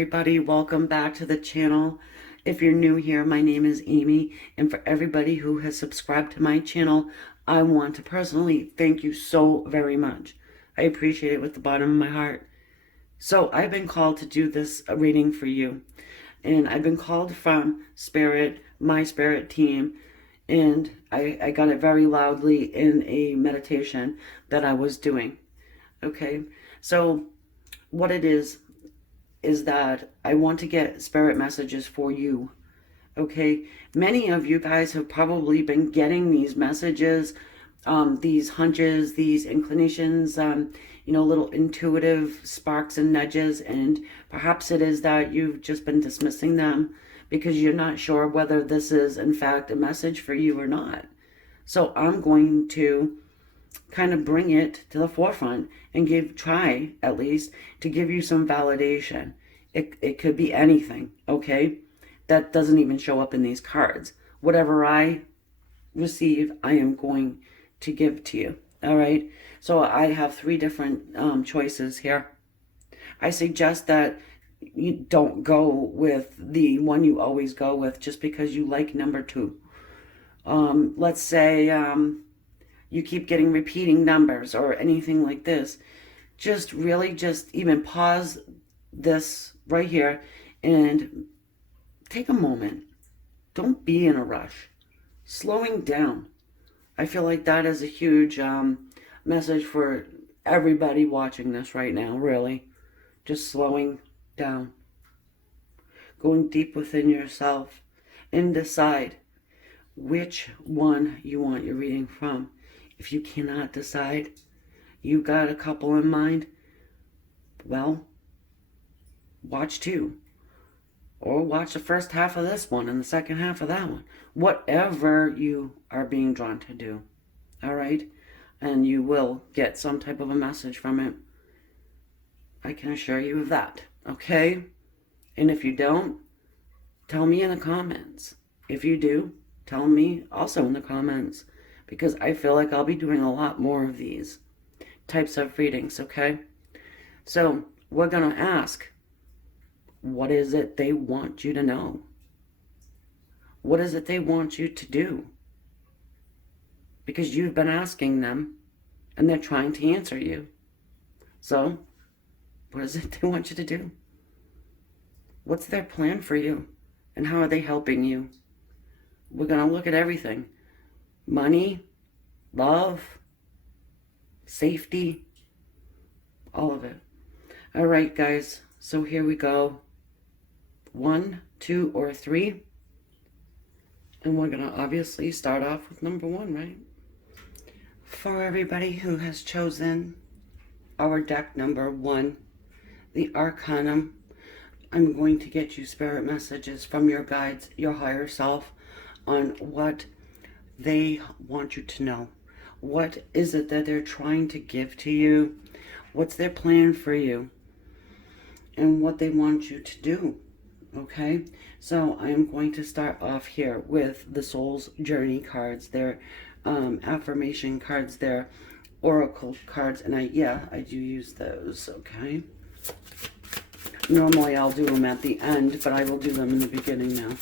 everybody, welcome back to the channel. If you're new here, my name is Amy, and for everybody who has subscribed to my channel, I want to personally thank you so very much. I appreciate it with the bottom of my heart. So I've been called to do this reading for you, and I've been called from Spirit, my Spirit team, and I got it very loudly in a meditation that I was doing. Okay, so what it is that I want to get spirit messages for you. Okay, many of you guys have probably been getting these messages, these hunches, these inclinations, little intuitive sparks and nudges, and perhaps it is that you've just been dismissing them because you're not sure whether this is in fact a message for you or not. So I'm going to kind of bring it to the forefront and try at least to give you some validation. It could be anything, okay? That doesn't even show up in these cards. Whatever I receive, I am going to give to you, all right? So I have 3 different choices here. I suggest that you don't go with the one you always go with just because you like number 2. Let's say you keep getting repeating numbers or anything like this. Just even pause this right here and take a moment. Don't be in a rush. Slowing down. I feel like that is a huge message for everybody watching this right now, really. Just slowing down. Going deep within yourself and decide which one you want your reading from. If you cannot decide, you got a couple in mind, well, watch 2. Or watch the first half of this one and the second half of that one. Whatever you are being drawn to do. All right? And you will get some type of a message from it. I can assure you of that. Okay? And if you don't, tell me in the comments. If you do, tell me also in the comments. Because I feel like I'll be doing a lot more of these types of readings, okay? So we're going to ask, what is it they want you to know? What is it they want you to do? Because you've been asking them, and they're trying to answer you. So, what is it they want you to do? What's their plan for you? And how are they helping you? We're going to look at everything. Money, love, safety, all of it. All right, guys. So here we go. 1, 2, or 3. And we're going to obviously start off with number 1, right? For everybody who has chosen our deck number 1, the Arcanum, I'm going to get you spirit messages from your guides, your higher self, on what they want you to know. What is it that they're trying to give to you? What's their plan for you? And what they want you to do. Okay? So I am going to start off here with the Soul's Journey cards. They're affirmation cards. They're oracle cards. And I do use those. Okay? Normally I'll do them at the end, but I will do them in the beginning now.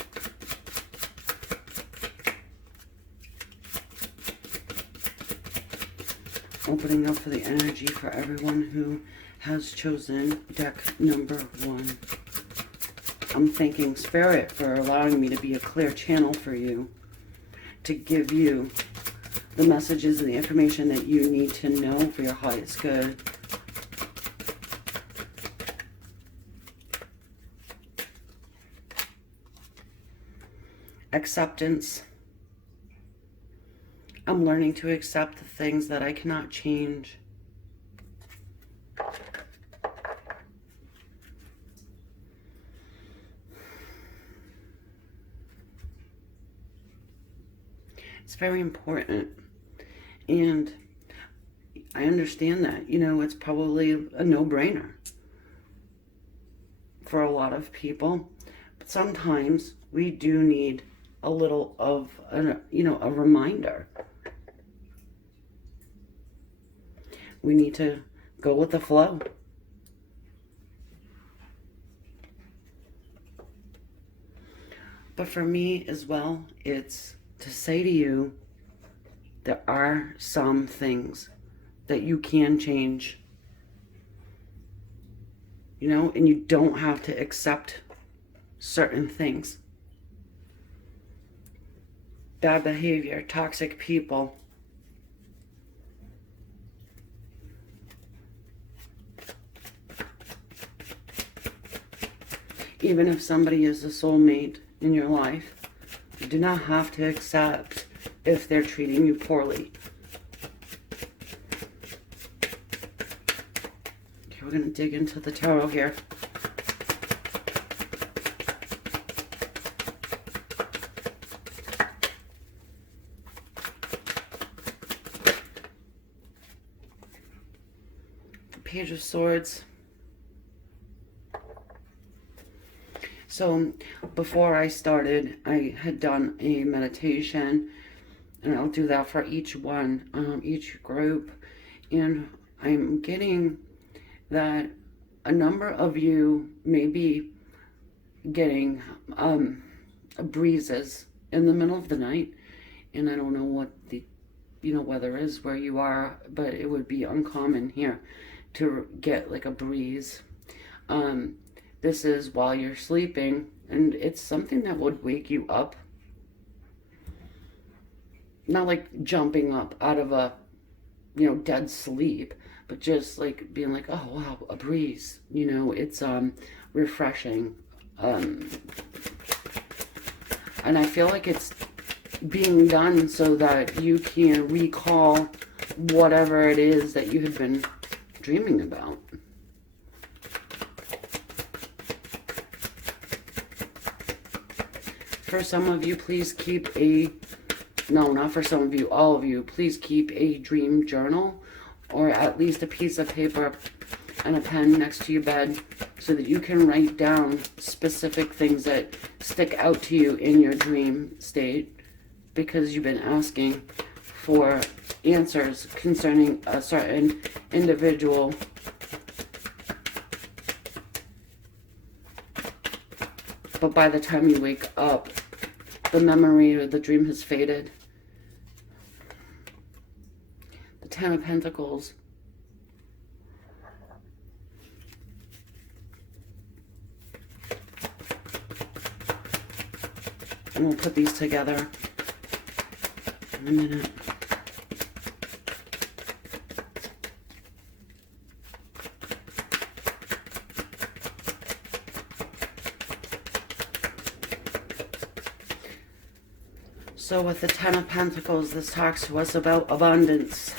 Opening up for the energy for everyone who has chosen deck number 1. I'm thanking Spirit for allowing me to be a clear channel for you, to give you the messages and the information that you need to know for your highest good. Acceptance. I'm learning to accept the things that I cannot change. It's very important. And I understand that. It's probably a no-brainer for a lot of people. But sometimes we do need a little of a reminder. We need to go with the flow. But for me as well, it's to say to you, there are some things that you can change, you know, and you don't have to accept certain things. Bad behavior, toxic people. Even if somebody is a soulmate in your life, you do not have to accept if they're treating you poorly. Okay, we're going to dig into the tarot here. The Page of Swords. So before I started, I had done a meditation, and I'll do that for each one, each group. And I'm getting that a number of you may be getting breezes in the middle of the night. And I don't know what the weather is where you are, but it would be uncommon here to get like a breeze. This is while you're sleeping, and it's something that would wake you up. Not like jumping up out of a, dead sleep, but just like being like, oh wow, a breeze. It's refreshing. And I feel like it's being done so that you can recall whatever it is that you had been dreaming about. For some of you, please keep not for some of you, all of you, please keep a dream journal, or at least a piece of paper and a pen next to your bed so that you can write down specific things that stick out to you in your dream state, because you've been asking for answers concerning a certain individual. But by the time you wake up, the memory or the dream has faded. The Ten of Pentacles. And we'll put these together in a minute. So with the Ten of Pentacles, this talks to us about abundance.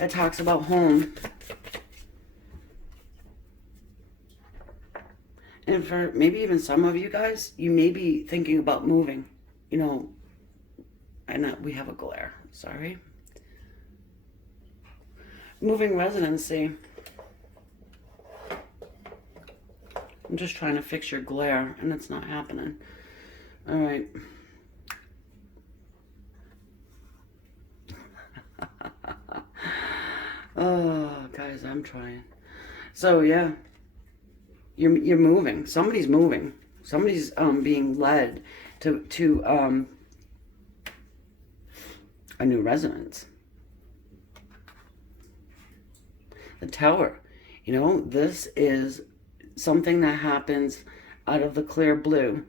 It talks about home. And for maybe even some of you guys, you may be thinking about moving. And we have a glare, sorry. Moving residency. I'm just trying to fix your glare, and it's not happening. All right. Oh, guys, I'm trying. So yeah, you're moving. Somebody's moving. Somebody's being led to a new residence. The Tower. This is something that happens out of the clear blue.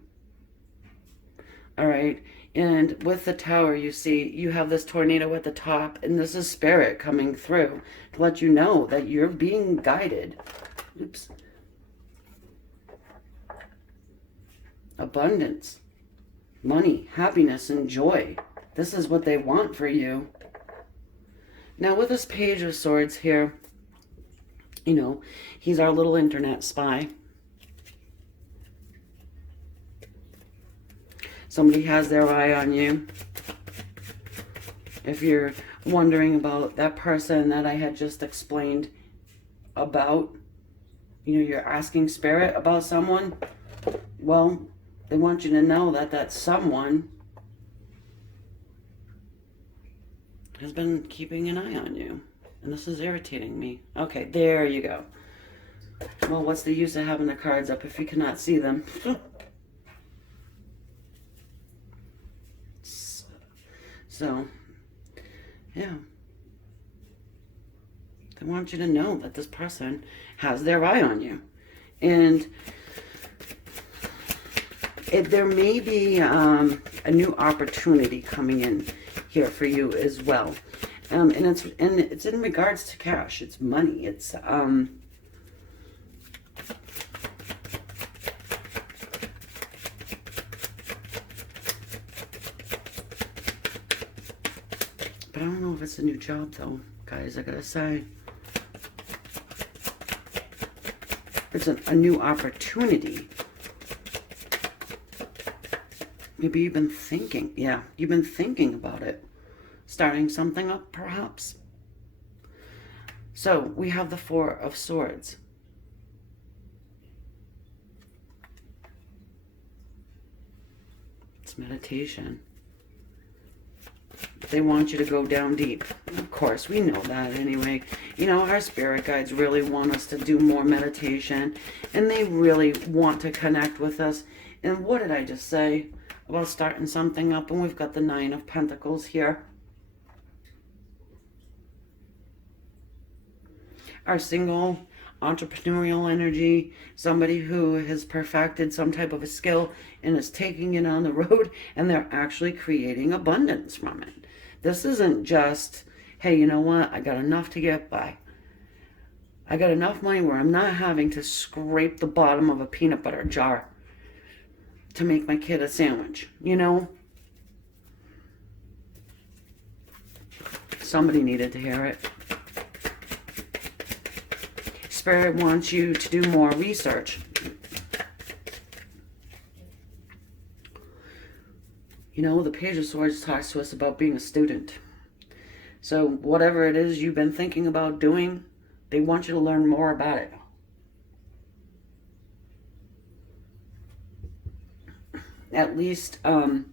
All right. And with the Tower, you see, you have this tornado at the top, and this is spirit coming through to let you know that you're being guided. Oops. Abundance, money, happiness, and joy. This is what they want for you. Now, with this Page of Swords here, he's our little internet spy. Somebody has their eye on you. If you're wondering about that person that I had just explained about, you're asking spirit about someone, well, they want you to know that that someone has been keeping an eye on you. And this is irritating me. Okay, there you go. Well, what's the use of having the cards up if you cannot see them? So, yeah. They want you to know that this person has their eye on you. And there may be a new opportunity coming in here for you as well. And it's in regards to cash. It's money. It's but I don't know if it's a new job though, guys, I gotta say. It's a new opportunity. Maybe you've been thinking, yeah, you've been thinking about it. Starting something up, perhaps. So, we have the Four of Swords. It's meditation. They want you to go down deep. Of course, we know that anyway. You know, our spirit guides really want us to do more meditation. And they really want to connect with us. And what did I just say about starting something up? And we've got the Nine of Pentacles here. Our single entrepreneurial energy, somebody who has perfected some type of a skill and is taking it on the road, and they're actually creating abundance from it. This isn't just, hey, you know what, I got enough to get by. I got enough money where I'm not having to scrape the bottom of a peanut butter jar to make my kid a sandwich, you know? Somebody needed to hear it. Spirit wants you to do more research. You know, the Page of Swords talks to us about being a student. So whatever it is you've been thinking about doing, they want you to learn more about it. At least, you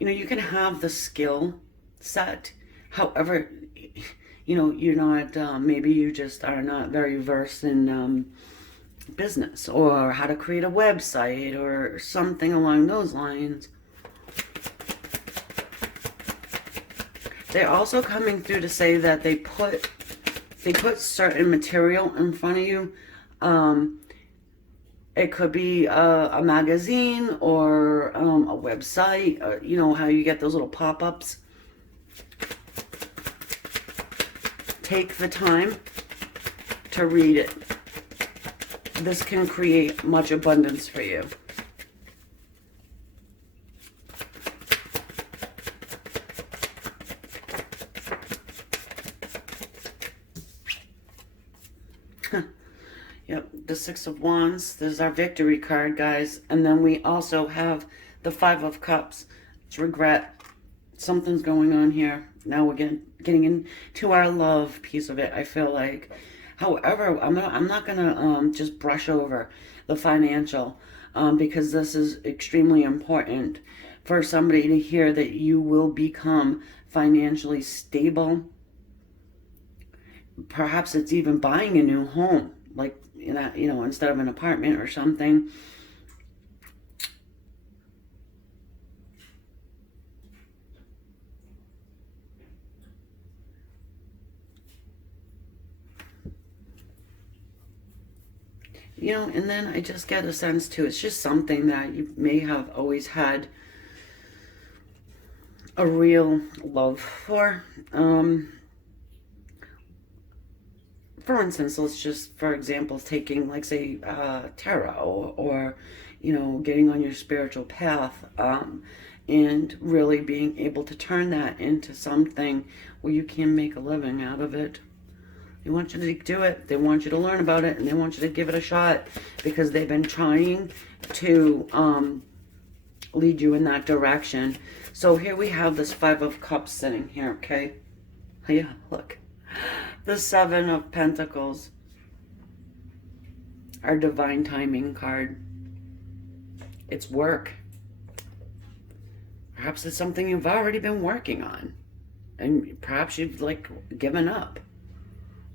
know, you can have the skill set. However, you know, you're not, maybe you just are not very versed in business or how to create a website or something along those lines. They're also coming through to say that they put certain material in front of you. It could be a magazine or a website, or, you know, how you get those little pop-ups. Take the time to read it. This can create much abundance for you. Yep, the Six of Wands. There's our victory card, guys. And then we also have the Five of Cups. It's regret. Something's going on here. Now we're getting into our love piece of it, I feel like. However, I'm not gonna just brush over the financial, because this is extremely important for somebody to hear that you will become financially stable. Perhaps it's even buying a new home, like, you know, instead of an apartment or something. You know, and then I just get a sense too, it's just something that you may have always had a real love for. For instance, let's just, for example, taking, like, say, tarot, or, you know, getting on your spiritual path, and really being able to turn that into something where you can make a living out of it. They want you to do it. They want you to learn about it, and they want you to give it a shot, because they've been trying to lead you in that direction. So here we have this Five of Cups sitting here, okay? Yeah, look. The Seven of Pentacles. Our divine timing card. It's work. Perhaps it's something you've already been working on, and perhaps you've, like, given up.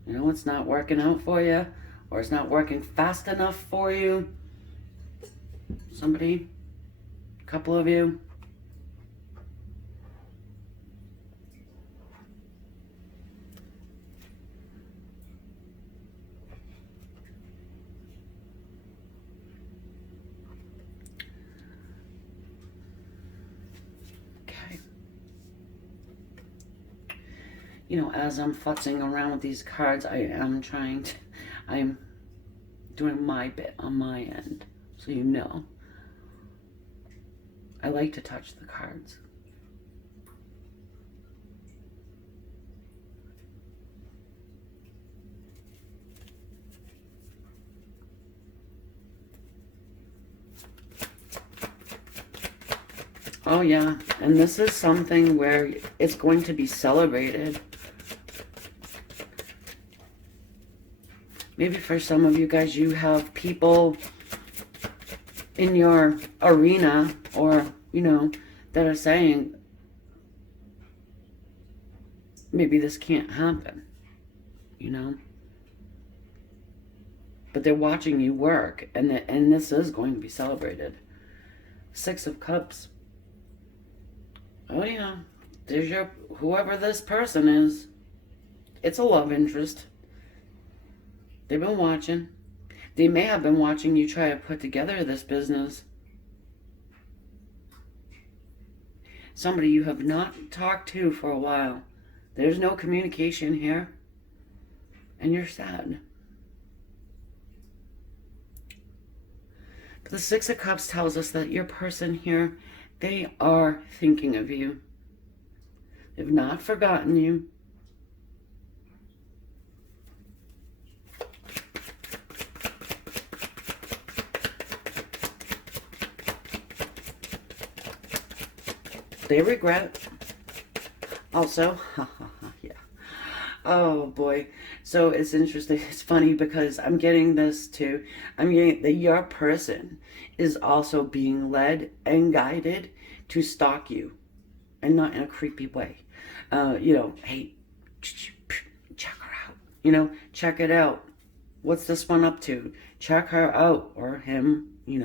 You know, it's not working out for you, or it's not working fast enough for you. Somebody, a couple of you. you know, as I'm futzing around with these cards, I'm doing my bit on my end, so you know. I like to touch the cards. Oh yeah, and this is something where it's going to be celebrated. Maybe for some of you guys, you have people in your arena, or, you know, that are saying, maybe this can't happen, you know? But they're watching you work, and this is going to be celebrated. Six of Cups. Oh yeah, there's your, whoever this person is. It's a love interest. They've been watching. They may have been watching you try to put together this business. Somebody you have not talked to for a while. There's no communication here. And you're sad. But the Six of Cups tells us that your person here, they are thinking of you. They've not forgotten you. They regret. Also, yeah. Oh boy. So it's interesting. It's funny because I'm getting this too. I'm getting that your person is also being led and guided to stalk you, and not in a creepy way. You know, hey, check her out. You know, check it out. What's this one up to? Check her out, or him, you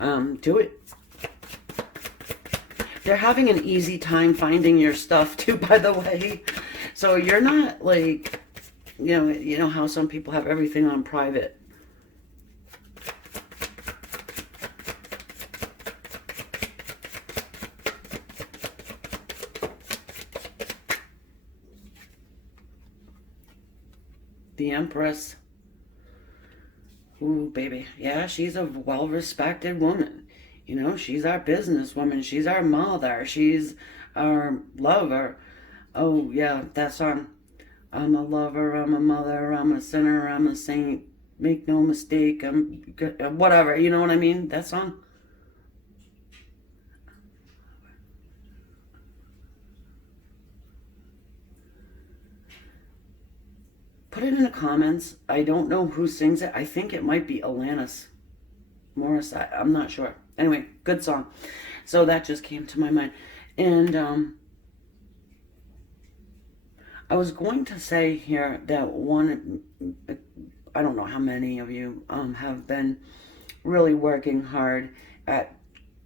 know. Do it. They're having an easy time finding your stuff too, by the way. So you're not like, you know how some people have everything on private. The Empress. Ooh, baby. Yeah, she's a well-respected woman. You know, she's our businesswoman. She's our mother. She's our lover. Oh, yeah, that song. I'm a lover, I'm a mother, I'm a sinner, I'm a saint. Make no mistake, I'm good. Whatever, you know what I mean? That song? Put it in the comments. I don't know who sings it. I think it might be Alanis Morris. I'm not sure. Anyway, good song. So that just came to my mind. And I was going to say here that one, I don't know how many of you have been really working hard at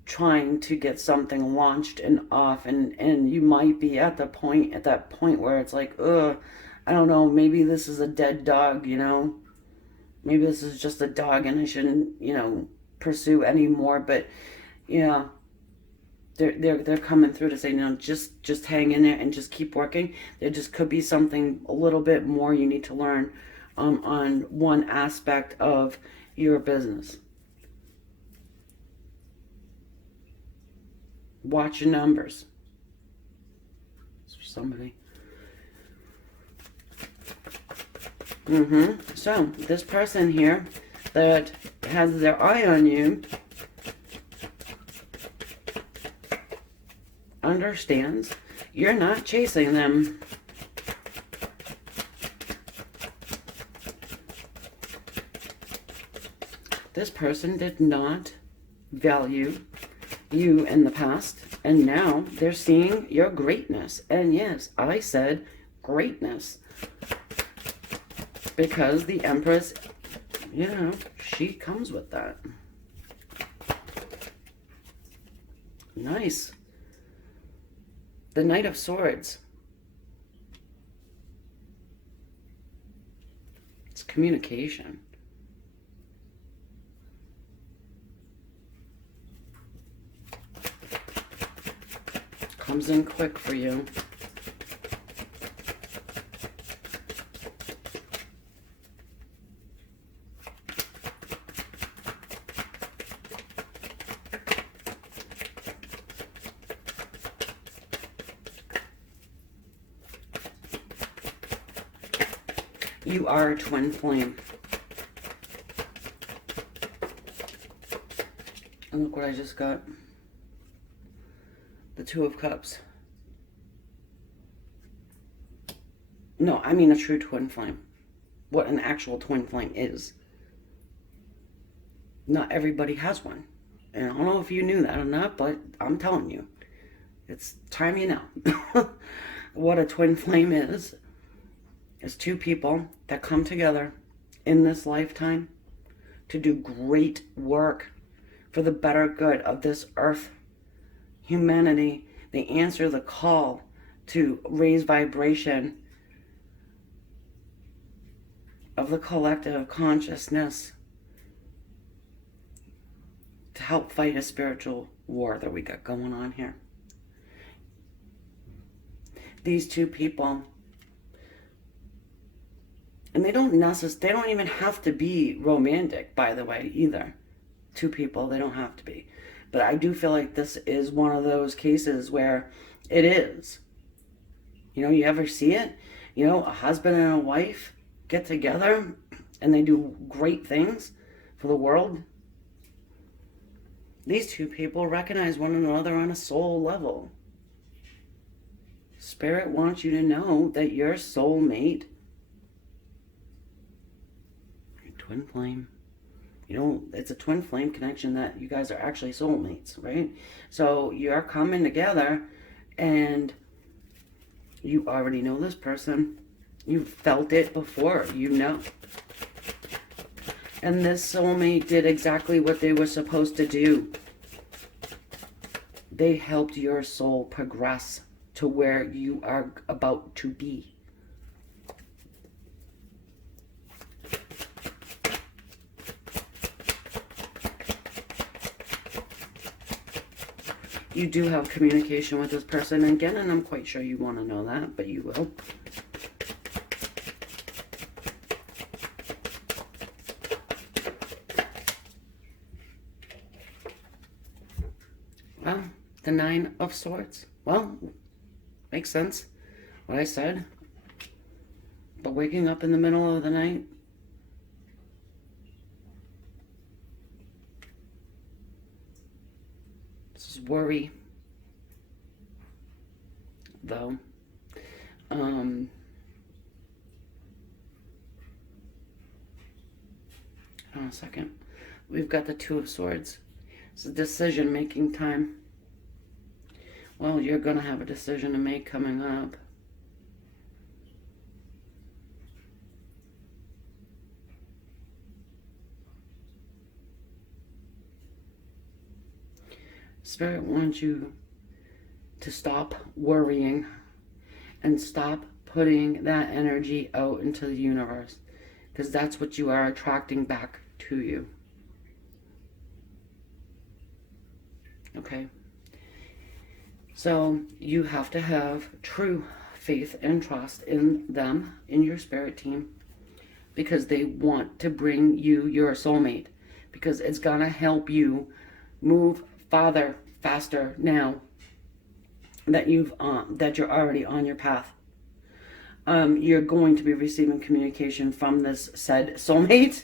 trying to get something launched and off, and you might be at that point where it's like, ugh, I don't know, maybe this is a dead dog, you know? Maybe this is just a dog and I shouldn't, you know, pursue anymore. But yeah, they're coming through to say, no, just hang in there and just keep working. There just could be something a little bit more you need to learn on one aspect of your business. Watch your numbers. It's for somebody. So this person here that has their eye on you understands you're not chasing them. This person did not value you in the past, and now they're seeing your greatness. And yes, I said greatness, because the Empress, you know, she comes with that. Nice. The Knight of Swords. It's communication. Comes in quick for you. You are a twin flame. And look what I just got. The Two of Cups. No, I mean a true twin flame. What an actual twin flame is. Not everybody has one. And I don't know if you knew that or not, but I'm telling you. It's time you know. What a twin flame is two people that come together in this lifetime to do great work for the better good of this earth, humanity. They answer the call to raise vibration of the collective consciousness to help fight a spiritual war that we got going on here. These two people, and they don't even have to be romantic, by the way, either. Two people, they don't have to be. But I do feel like this is one of those cases where it is. You know, you ever see it? You know, a husband and a wife get together and they do great things for the world. These two people recognize one another on a soul level. Spirit wants you to know that your soulmate, your twin flame, you know, it's a twin flame connection that you guys are actually soulmates, right? So you're coming together and you already know this person. You've felt it before, you know. And this soulmate did exactly what they were supposed to do. They helped your soul progress to where you are about to be. You do have communication with this person again, and I'm quite sure you want to know that, but you will. Well, the Nine of Swords. Well, makes sense what I said. But waking up in the middle of the night, this is worry, though. Hold on a second. We've got the Two of Swords. It's a decision-making time. Well, you're going to have a decision to make coming up. Spirit wants you to stop worrying and stop putting that energy out into the universe, because that's what you are attracting back to you. Okay? So you have to have true faith and trust in them, in your spirit team, because they want to bring you your soulmate, because it's going to help you move farther, faster now that you're already on your path. You're going to be receiving communication from this said soulmate.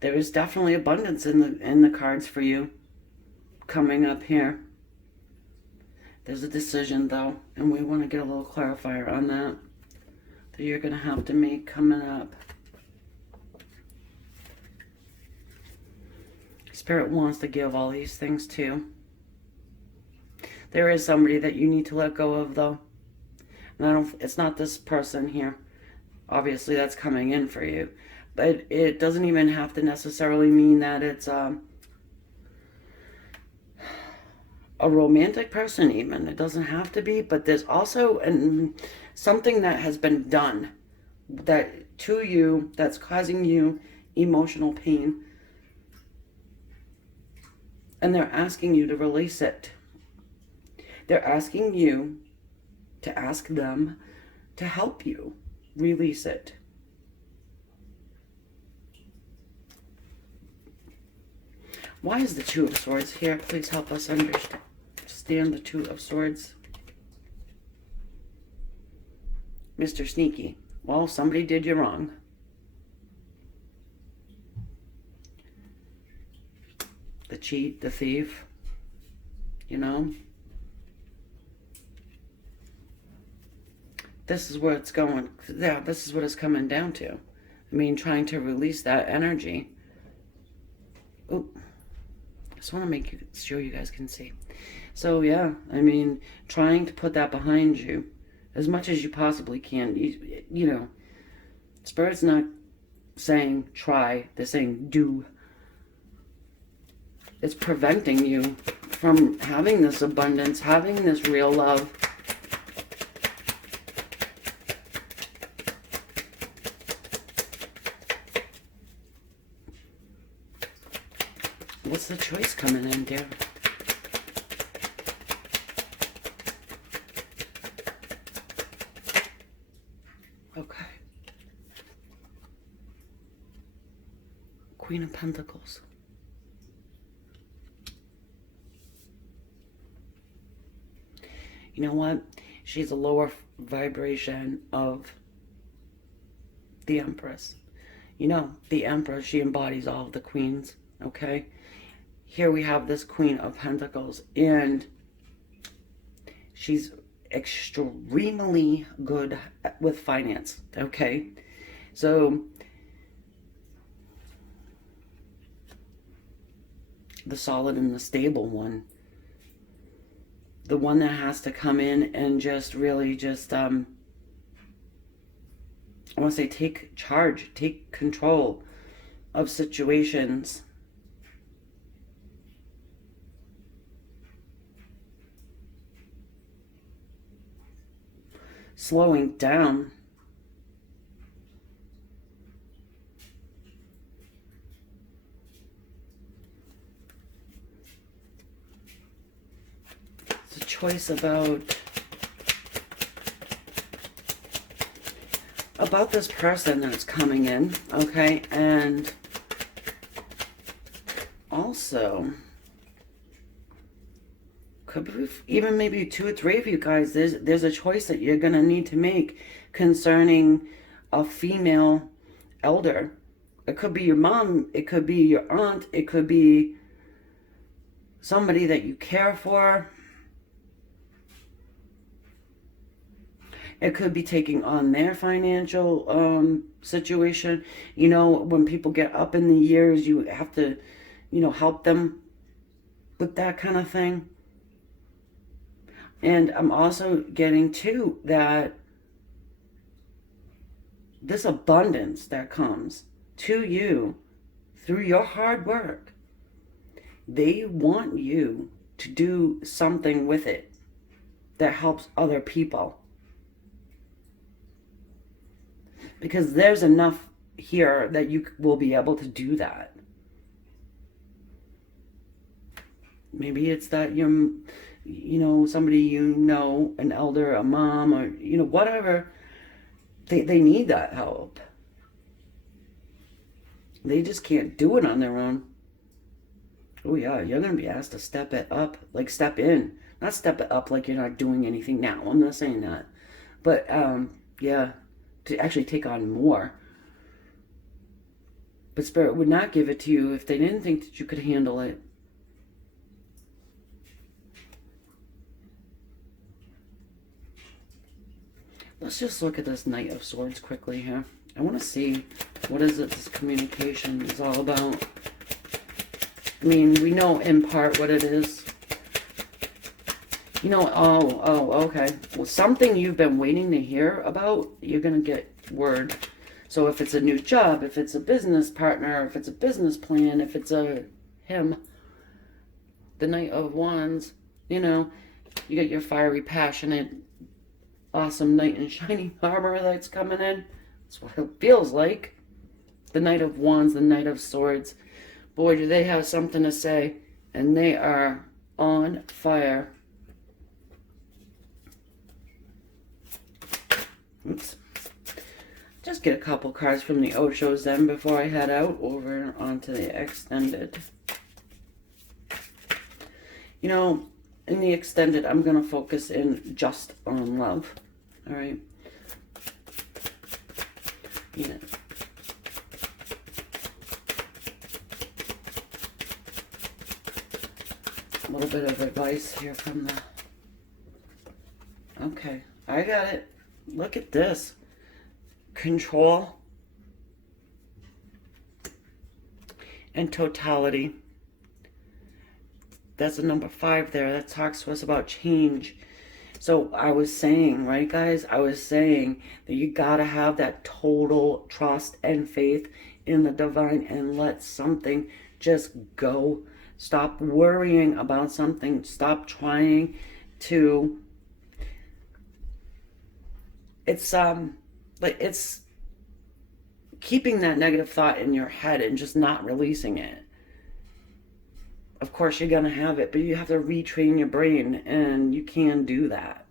There is definitely abundance in the cards for you coming up here. There's a decision though, and we want to get a little clarifier on that you're going to have to make coming up. Spirit wants to give all these things too. There is somebody that you need to let go of though. And it's not this person here. Obviously that's coming in for you. But it doesn't even have to necessarily mean that it's a romantic person even. It doesn't have to be, but there's also something that has been done that to you that's causing you emotional pain. And they're asking you to release it. They're asking you to ask them to help you release it. Why is the Two of Swords here? Please help us understand. Just stand the Two of Swords? Mr. Sneaky. Well, somebody did you wrong. The cheat, the thief, you know. This is where it's going. Yeah, this is what it's coming down to. I mean, trying to release that energy. Oh, I just want to make sure you guys can see. So, yeah, I mean, trying to put that behind you as much as you possibly can. You know, Spirit's not saying try, they're saying do. It's preventing you from having this abundance, having this real love. What's the choice coming in, dear? Okay. Queen of Pentacles. You know what? She's a lower vibration of the Empress. You know, the Empress, she embodies all of the queens, okay? Here we have this Queen of Pentacles, and she's extremely good with finance, okay? So, the solid and the stable one. The one that has to come in and just really just, I want to say take charge, take control of situations. Slowing down. It's a choice about this person that's coming in, okay? And also could be even maybe 2 or 3 of you guys. There's a choice that you're gonna need to make concerning a female elder. It could be your mom, it could be your aunt, it could be somebody that you care for. It could be taking on their financial situation. You know, when people get up in the years, you have to, you know, help them with that kind of thing. And I'm also getting too that this abundance that comes to you through your hard work, they want you to do something with it that helps other people. Because there's enough here that you will be able to do that. Maybe it's that you're, you know, somebody you know, an elder, a mom, or, you know, whatever, they need that help. They just can't do it on their own. Oh yeah, you're going to be asked to step it up, like step in. Not step it up like you're not doing anything now. I'm not saying that. But, yeah, to actually take on more. But Spirit would not give it to you if they didn't think that you could handle it. Let's just look at this Knight of Swords quickly here. I want to see what is it this communication is all about. I mean, we know in part what it is. You know, oh, okay. Well, something you've been waiting to hear about, you're going to get word. So if it's a new job, if it's a business partner, if it's a business plan, if it's him, the Knight of Wands, you know, you get your fiery, passionate, awesome knight in shining armor that's coming in. That's what it feels like. The Knight of Wands, the Knight of Swords. Boy, do they have something to say. And they are on fire. Oops. Just get a couple cards from the Oshos then before I head out over onto the extended. You know, in the extended, I'm going to focus in just on love. All right. Yeah. A little bit of advice here from the... Okay, I got it. Look at this. Control and totality. That's a number 5 there. That talks to us about change. So I was saying, right, guys? I was saying that you got to have that total trust and faith in the divine and let something just go. Stop worrying about something. Stop trying to... It's keeping that negative thought in your head and just not releasing it. Of course, you're going to have it, but you have to retrain your brain, and you can do that.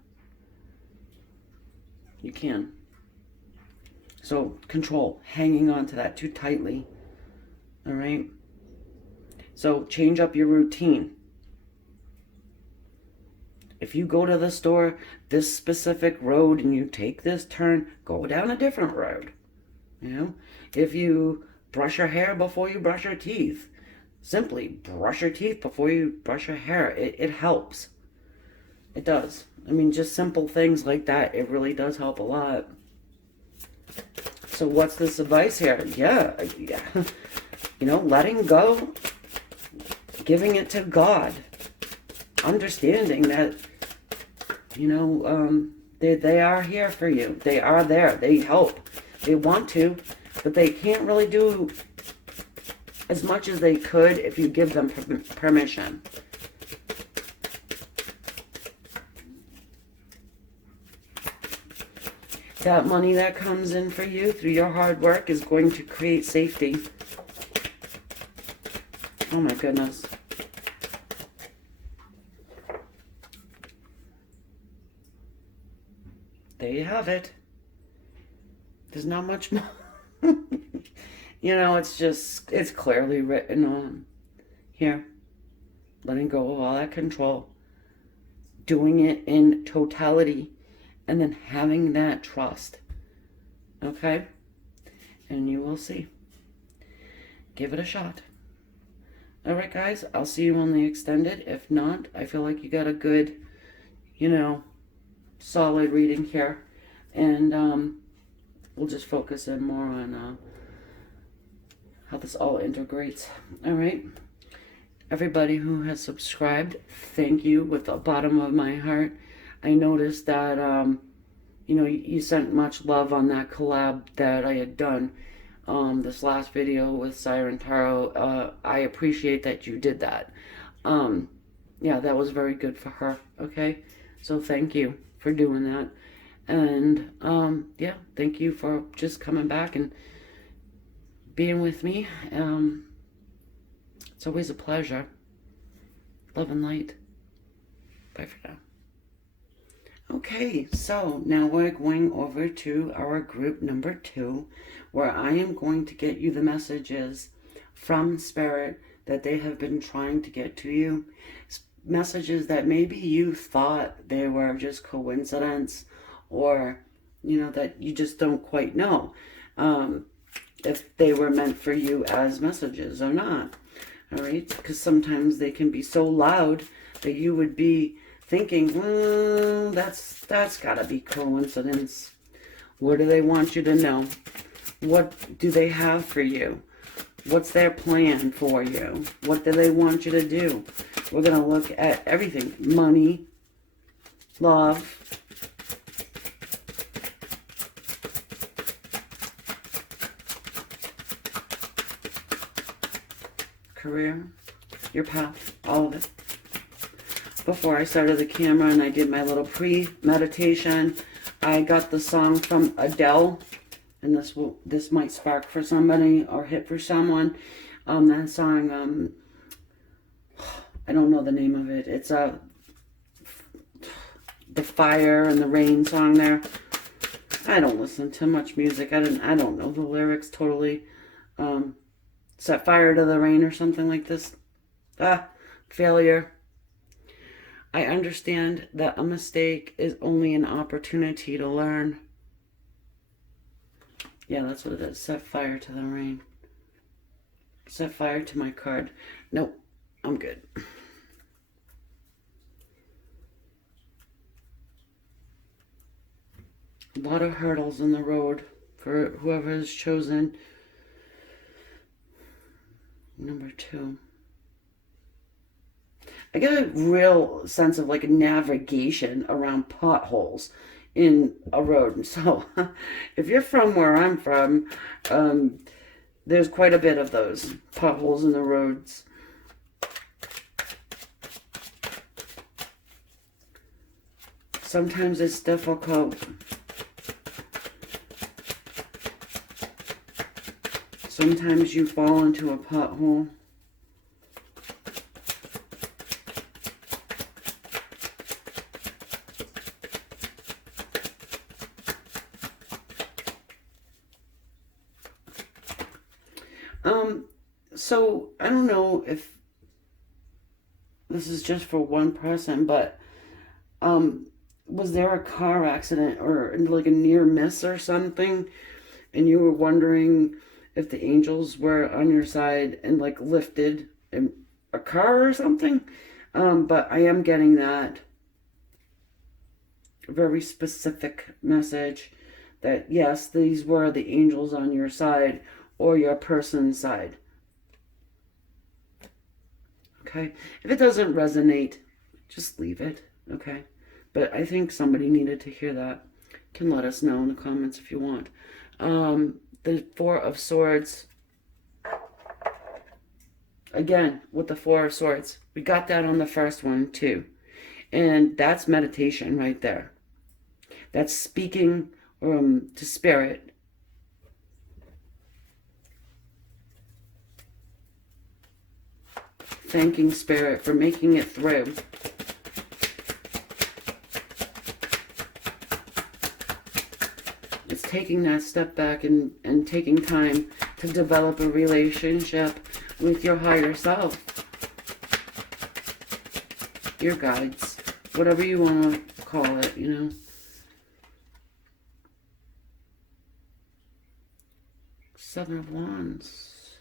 You can. So, control, hanging on to that too tightly. All right? So, change up your routine. If you go to the store this specific road and you take this turn, go down a different road. You know? If you brush your hair before you brush your teeth, simply brush your teeth before you brush your hair. It helps. It does. I mean, just simple things like that. It really does help a lot. So what's this advice here? Yeah. You know, letting go, giving it to God, understanding that, you know, they are here for you. They are there. They help. They want to, but they can't really do as much as they could if you give them permission. That money that comes in for you through your hard work is going to create safety. Oh my goodness. There you have it. There's not much more. You know, it's clearly written on here. Letting go of all that control. Doing it in totality. And then having that trust. Okay? And you will see. Give it a shot. Alright, guys. I'll see you on the extended. If not, I feel like you got a good, you know, solid reading here. And we'll just focus in more on how this all integrates. All right. Everybody who has subscribed, thank you with the bottom of my heart. I noticed that, you know, you sent much love on that collab that I had done. This last video with Siren Taro. I appreciate that you did that. Yeah, that was very good for her. Okay. So thank you for doing that. And, yeah, thank you for just coming back and being with me. It's always a pleasure. Love and light. Bye for now. Okay, so now we're going over to our group number 2, where I am going to get you the messages from Spirit that they have been trying to get to you. Messages that maybe you thought they were just coincidence, or, you know, that you just don't quite know if they were meant for you as messages or not. All right, because sometimes they can be so loud that you would be thinking, well, that's got to be coincidence. What do they want you to know? What do they have for you? What's their plan for you? What do they want you to do? We're going to look at everything. Money, love, career, your path, all of it. Before I started the camera and I did my little pre-meditation, I got the song from Adele, and this might spark for somebody or hit for someone. That song, I don't know the name of it. It's the fire and the rain song there. I don't listen to much music. I don't know the lyrics totally. Set fire to the rain or something like this. Failure. I understand that a mistake is only an opportunity to learn. Yeah, that's what it is. Set fire to the rain. Set fire to my card. Nope, I'm good. A lot of hurdles in the road for whoever is chosen. Number 2. I get a real sense of like a navigation around potholes in a road. So if you're from where I'm from, there's quite a bit of those potholes in the roads. Sometimes it's difficult. Sometimes you fall into a pothole. So I don't know if this is just for one person, but was there a car accident or like a near miss or something, and you were wondering if the angels were on your side and like lifted a car or something? But I am getting that very specific message that yes, these were the angels on your side or your person's side. Okay? If it doesn't resonate, just leave it. Okay? But I think somebody needed to hear that. You can let us know in the comments if you want. The 4 of Swords. Again, with the 4 of Swords. We got that on the first one too. And that's meditation right there. That's speaking to spirit. Thanking spirit for making it through. It's taking that step back and taking time to develop a relationship with your higher self. Your guides. Whatever you want to call it, you know. Seven of Wands.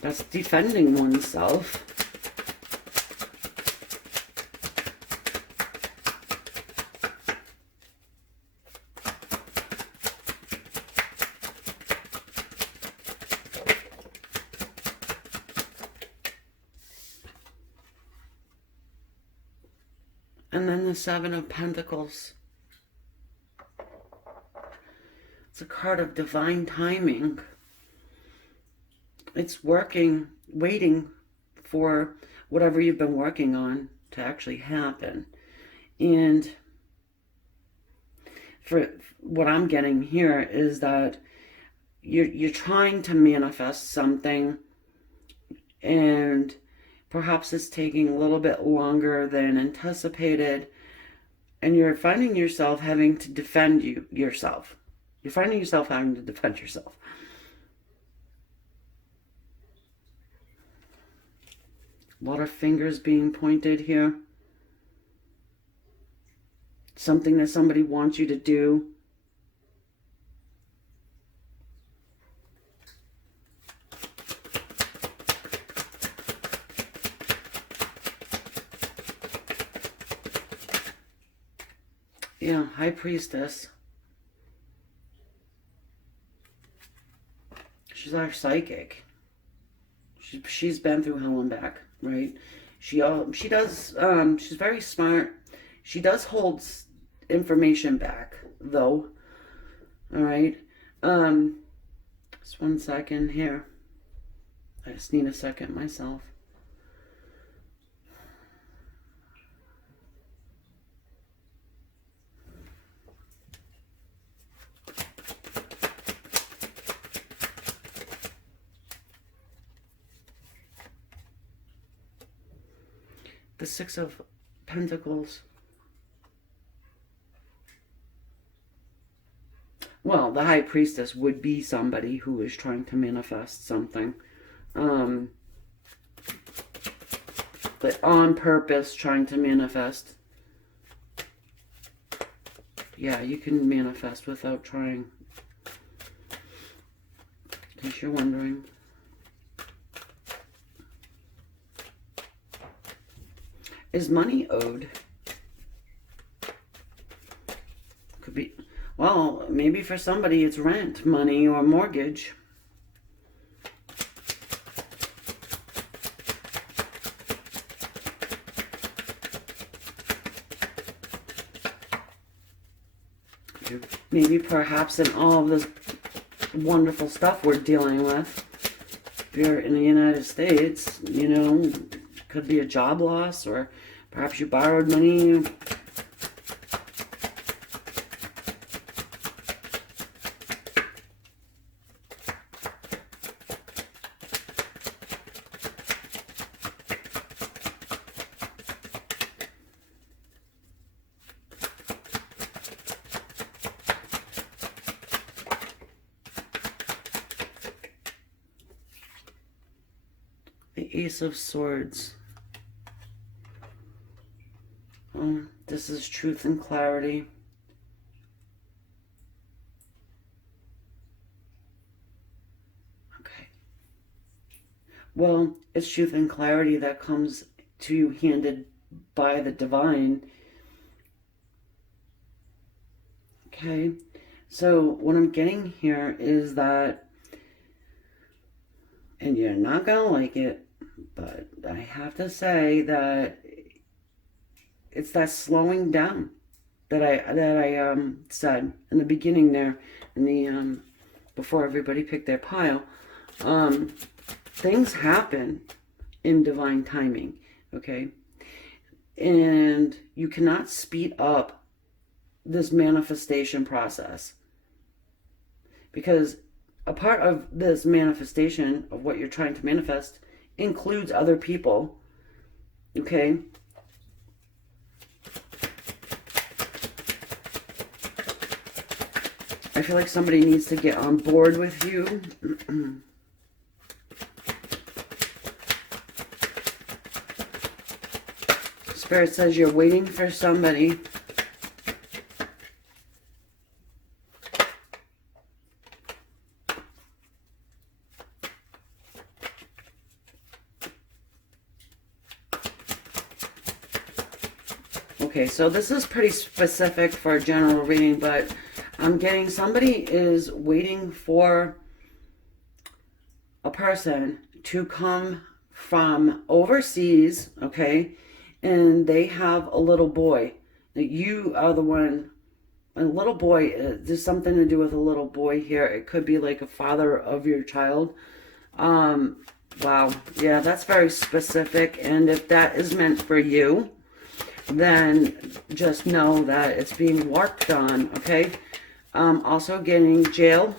That's defending oneself. And then the 7 of Pentacles. It's a card of divine timing. It's working, waiting for whatever you've been working on to actually happen. And for what I'm getting here is that you're trying to manifest something, and perhaps it's taking a little bit longer than anticipated, and you're finding yourself having to defend yourself. You're finding yourself having to defend yourself. A lot of fingers being pointed here. Something that somebody wants you to do. Yeah, High Priestess. She's our psychic. She's been through hell and back, right? She does. She's very smart. She does hold information back, though. All right. Just 1 second here. I just need a second myself. The 6 of Pentacles. Well, the High Priestess would be somebody who is trying to manifest something. But on purpose trying to manifest. Yeah, you can manifest without trying. In case you're wondering. Is money owed? Could be. Well, maybe for somebody it's rent, money, or mortgage. Maybe perhaps in all of this wonderful stuff we're dealing with, if you're in the United States, you know, could be a job loss, or perhaps you borrowed money. The Ace of Swords. This is truth and clarity. Okay. Well, it's truth and clarity that comes to you handed by the divine. Okay. So what I'm getting here is that, and you're not going to like it, but I have to say that it's that slowing down that I said in the beginning there, in the before everybody picked their pile. Things happen in divine timing, okay? And you cannot speed up this manifestation process, because a part of this manifestation of what you're trying to manifest includes other people, okay? I feel like somebody needs to get on board with you. Spirit says you're waiting for somebody. Okay, so this is pretty specific for a general reading, but I'm getting somebody is waiting for a person to come from overseas, okay, and they have a little boy. You are the one, a little boy, there's something to do with a little boy here. It could be like a father of your child. Wow, yeah, that's very specific, and if that is meant for you, then just know that it's being worked on, okay? Also getting jail.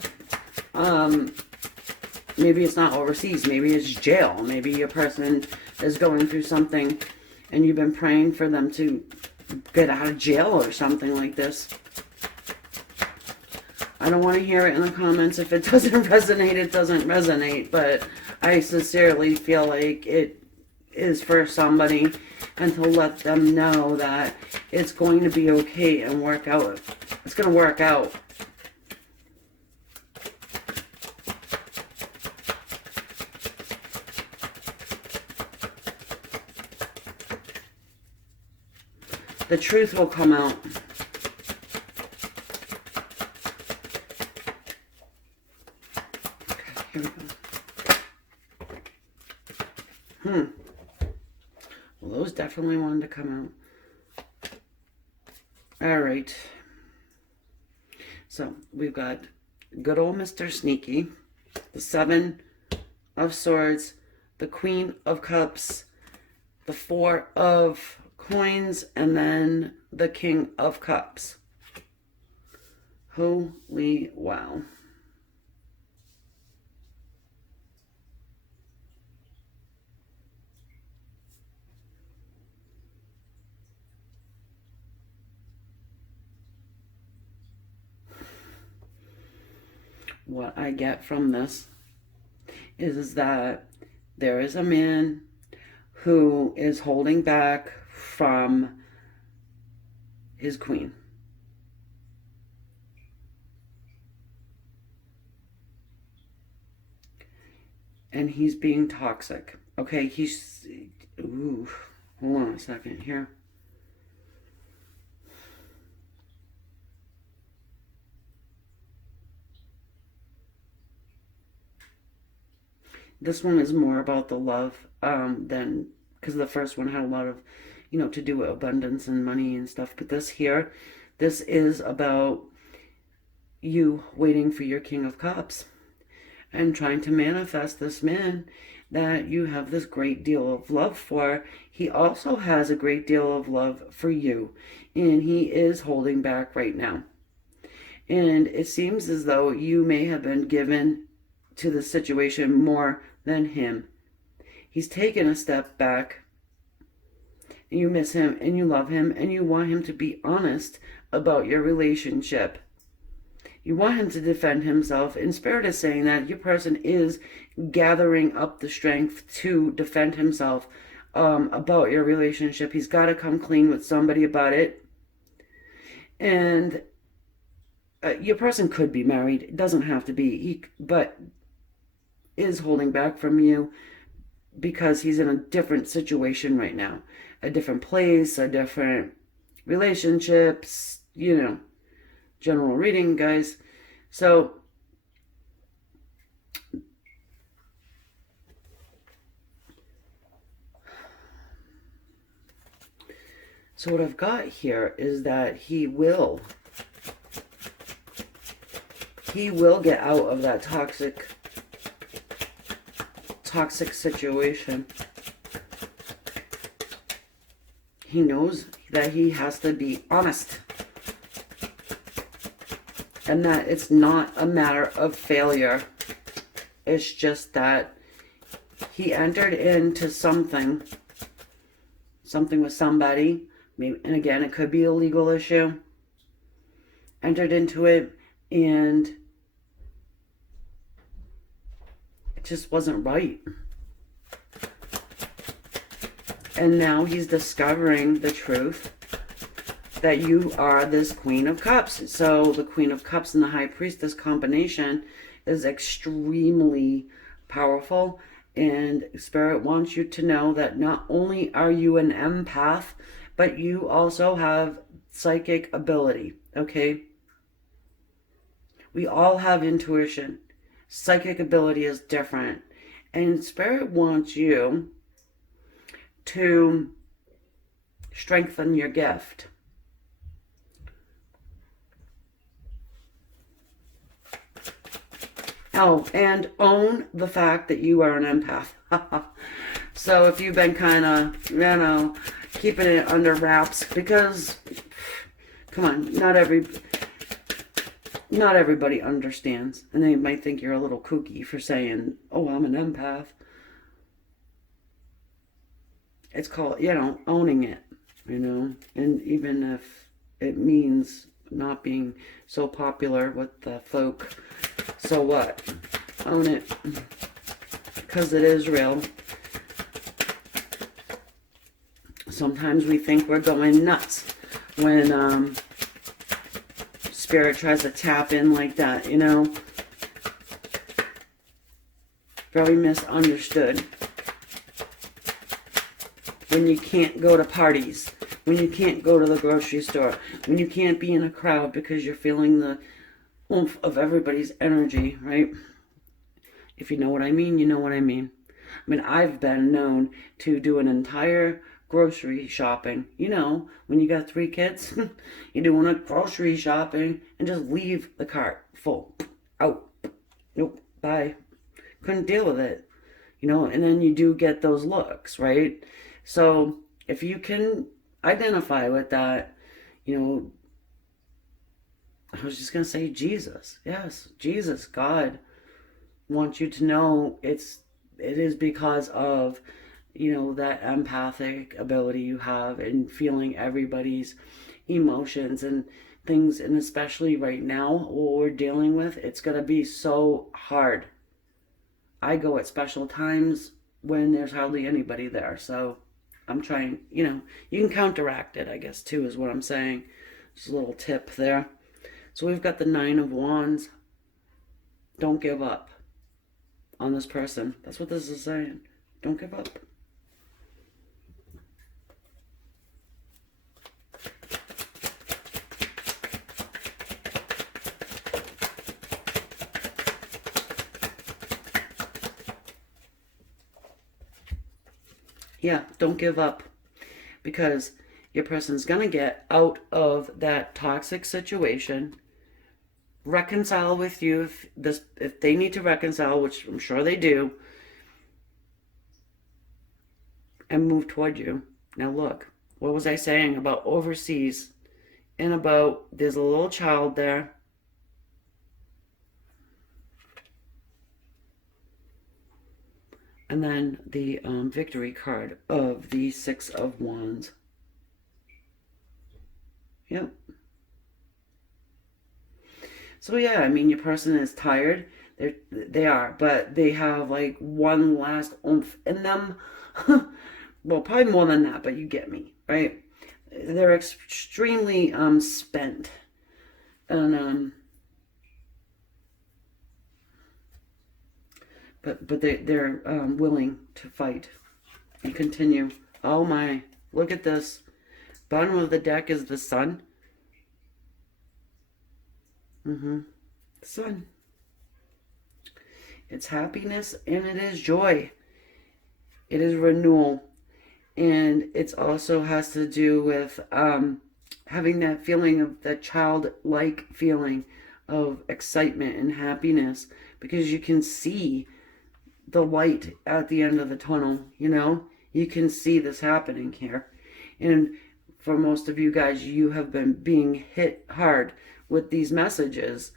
Maybe it's not overseas. Maybe it's jail. Maybe a person is going through something and you've been praying for them to get out of jail or something like this. I don't want to hear it in the comments. If it doesn't resonate, it doesn't resonate. But I sincerely feel like it is for somebody, and to let them know that it's going to be okay and work out. It's going to work out. The truth will come out. Okay, here we go. Well, those definitely wanted to come out. All right. So we've got good old Mr. Sneaky, the Seven of Swords, the Queen of Cups, the Four of Coins, and then the King of Cups. Holy wow. What I get from this is that There is a man who is holding back from his queen. And he's being toxic. Okay, he's... Ooh, hold on a second here. This one is more about the love than... Because the first one had a lot of, to do with abundance and money and stuff. But this is about you waiting for your King of Cups and trying to manifest this man that you have this great deal of love for. He also has a great deal of love for you, and he is holding back right now. And it seems as though you may have been given to the situation more than him. He's taken a step back. You miss him and you love him and you want him to be honest about your relationship. You want him to defend himself. And Spirit is saying that your person is gathering up the strength to defend himself about your relationship. He's got to come clean with somebody about it. And your person could be married. It doesn't have to be. But is holding back from you because he's in a different situation right now. A different place, a different relationships, general reading, guys. So what I've got here is that he will get out of that toxic situation. He knows that he has to be honest. And that it's not a matter of failure. It's just that he entered into something with somebody. Maybe, and again, it could be a legal issue. Entered into it and it just wasn't right. And now he's discovering the truth that you are this Queen of Cups. So the Queen of Cups and the High Priestess combination is extremely powerful. And Spirit wants you to know that not only are you an empath, but you also have psychic ability, okay? We all have intuition. Psychic ability is different. And Spirit wants you to strengthen your gift. Oh, and own the fact that you are an empath. So if you've been kind of, keeping it under wraps, because, come on, not everybody understands. And they might think you're a little kooky for saying, oh, I'm an empath. It's called, owning it, And even if it means not being so popular with the folk, so what? Own it. Because it is real. Sometimes we think we're going nuts when Spirit tries to tap in like that, Very misunderstood. When you can't go to parties, when you can't go to the grocery store, when you can't be in a crowd because you're feeling the oomph of everybody's energy, right? If you know what I mean, you know what I mean. I mean, I've been known to do an entire grocery shopping. When you got 3 kids, you're doing a grocery shopping and just leave the cart full. Out. Nope. Bye. Couldn't deal with it. And then you do get those looks, right? So if you can identify with that, I was just going to say Jesus. Yes, Jesus, God wants you to know it is because of, that empathic ability you have in feeling everybody's emotions and things. And especially right now, what we're dealing with, it's going to be so hard. I go at special times when there's hardly anybody there. So I'm trying, you can counteract it, I guess, too, is what I'm saying. Just a little tip there. So we've got the Nine of Wands. Don't give up on this person. That's what this is saying. Don't give up. Yeah, don't give up, because your person's going to get out of that toxic situation, reconcile with you if they need to reconcile, which I'm sure they do, and move toward you. Now look, what was I saying about overseas and about there's a little child there? And then the victory card of the Six of Wands. Yep. So yeah, I mean, your person is tired. They are, but they have like one last oomph in them. Well, probably more than that, but you get me, right? They're extremely spent. And but they're willing to fight and continue. Oh my, look at this. Bottom of the deck is the Sun. Sun. It's happiness and it is joy. It is renewal. And it also has to do with having that feeling of that childlike feeling of excitement and happiness, because you can see the light at the end of the tunnel, You can see this happening here. And for most of you guys, you have been being hit hard with these messages.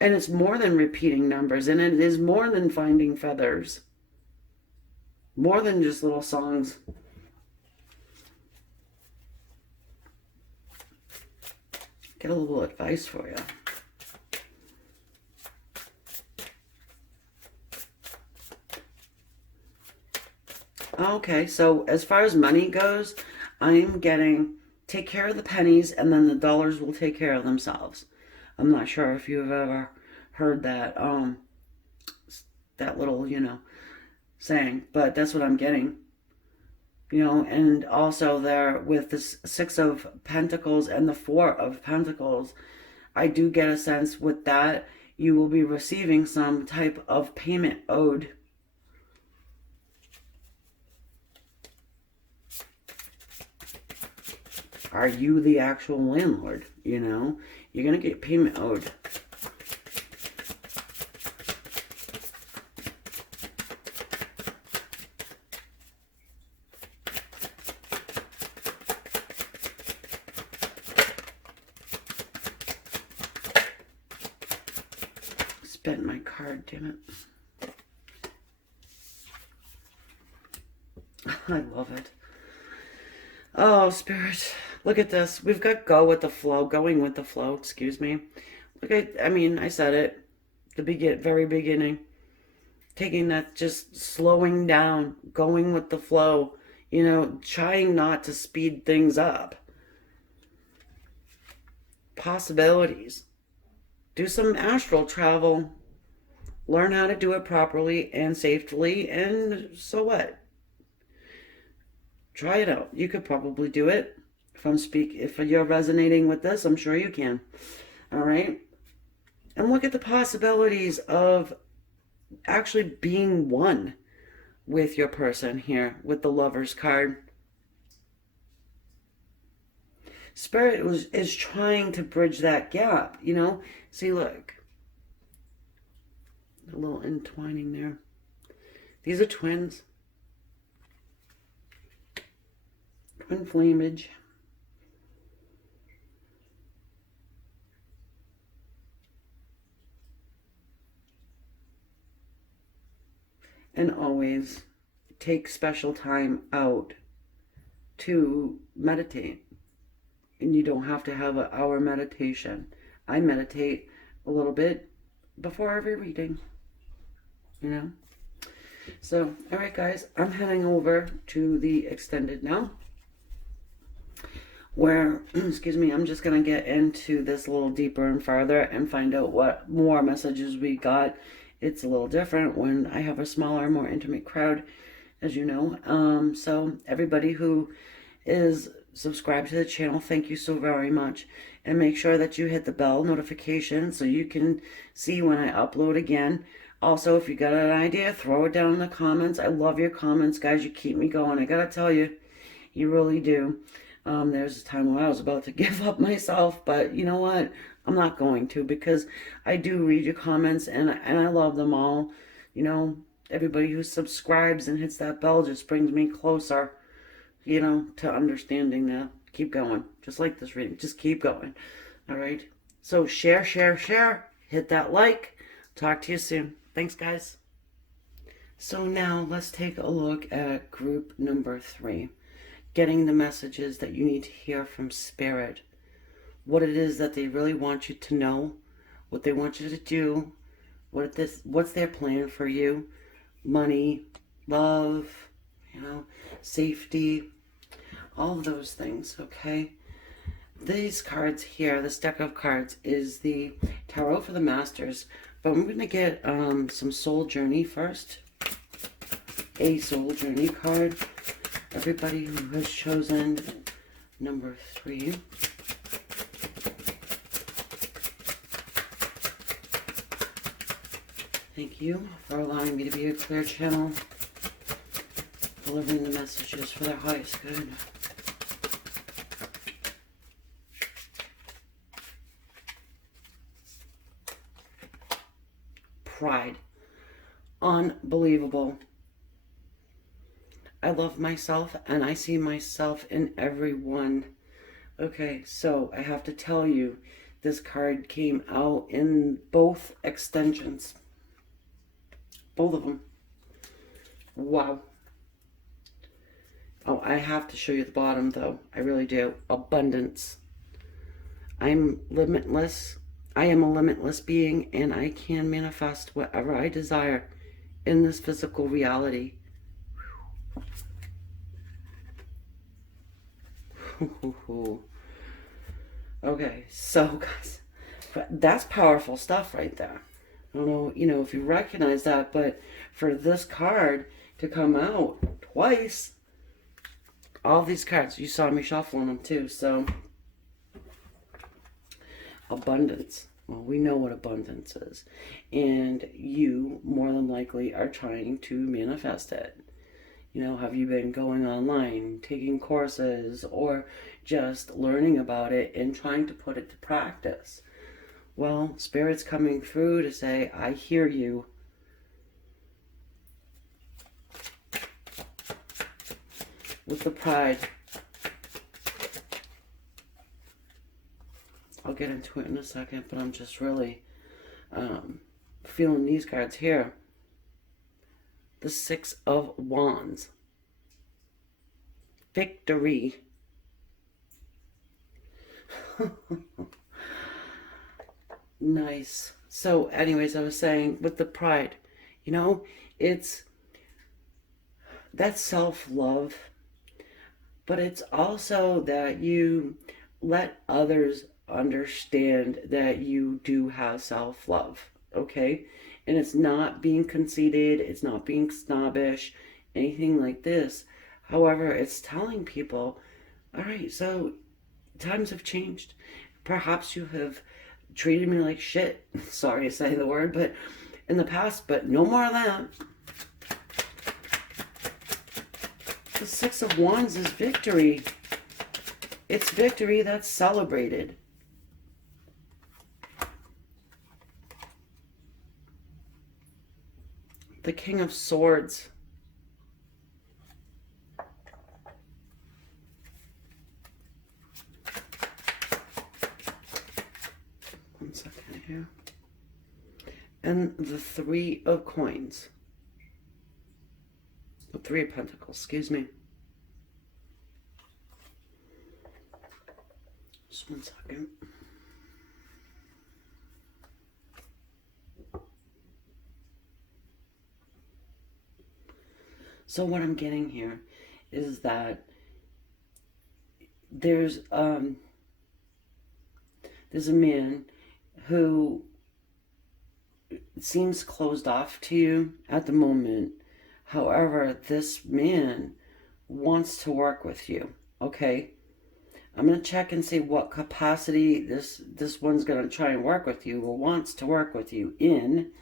And it's more than repeating numbers, and it is more than finding feathers. More than just little songs. Get a little advice for you. Okay, so as far as money goes, I'm getting take care of the pennies and then the dollars will take care of themselves. I'm not sure if you've ever heard that that little, saying, but that's what I'm getting. And also there with the Six of Pentacles and the Four of Pentacles, I do get a sense with that you will be receiving some type of payment owed. Are you the actual landlord? You're going to get payment owed. Spent my card, damn it. I love it. Oh, Spirit. Look at this. We've got going with the flow, excuse me. I said it, the very beginning. Taking that, just slowing down, going with the flow, trying not to speed things up. Possibilities. Do some astral travel. Learn how to do it properly and safely, and so what? Try it out. You could probably do it. If you're resonating with this, I'm sure you can. All right? And look at the possibilities of actually being one with your person here with the Lover's card. Spirit is trying to bridge that gap, See, look. A little entwining there. These are twins. Twin flamage. And always take special time out to meditate. And you don't have to have an hour meditation. I meditate a little bit before every reading, So, all right, guys, I'm heading over to the extended now, where, excuse me, I'm just going to get into this a little deeper and farther and find out what more messages we got. It's a little different when I have a smaller, more intimate crowd, as you know. So everybody who is subscribed to the channel, thank you so very much. And make sure that you hit the bell notification so you can see when I upload again. Also, if you got an idea, throw it down in the comments. I love your comments, guys. You keep me going. I gotta tell you, you really do. There's a time when I was about to give up myself, but you know what? I'm not going to, because I do read your comments and I love them all. You know, everybody who subscribes and hits that bell just brings me closer, you know, to understanding that. Keep going. Just like this reading. Just keep going. All right. So share, share, share. Hit that like. Talk to you soon. Thanks, guys. So now let's take a look at group number 3. Getting the messages that you need to hear from Spirit. What it is that they really want you to know. What they want you to do. What's their plan for you. Money, love, you know, safety, all of those things, okay? These cards here, this deck of cards, is the Tarot for the Masters. But I'm going to get some Soul Journey first. A Soul Journey card. Everybody who has chosen number 3. Thank you for allowing me to be a clear channel, delivering the messages for their highest good. Pride. Unbelievable. I love myself and I see myself in everyone. Okay, so I have to tell you, this card came out in both extensions. Both of them. Wow. Oh, I have to show you the bottom though. I really do. Abundance. I'm limitless. I am a limitless being and I can manifest whatever I desire in this physical reality. Okay, so guys, that's powerful stuff right there. I don't know, you know, if you recognize that, but for this card to come out twice, all these cards, you saw me shuffling them too, so abundance. Well, we know what abundance is, and you more than likely are trying to manifest it. You know, have you been going online, taking courses, or just learning about it and trying to put it to practice? Well, Spirit's coming through to say, I hear you. With the pride. I'll get into it in a second, but I'm just really feeling these cards here. The 6 of Wands. Victory. Nice. So anyways, I was saying with the pride, you know, it's that self-love, but it's also that you let others understand that you do have self-love, okay? And it's not being conceited, it's not being snobbish, anything like this. However, it's telling people, all right, so times have changed. Perhaps you have treated me like shit. Sorry to say the word, but in the past, but no more of that. The 6 of Wands is victory. It's victory that's celebrated. The King of Swords. One second here. And the 3 of Coins. The 3 of Pentacles, excuse me. Just one second. So what I'm getting here is that there's a man who seems closed off to you at the moment. However, this man wants to work with you. Okay, I'm gonna check and see what capacity this one's gonna try and work with you or wants to work with you in.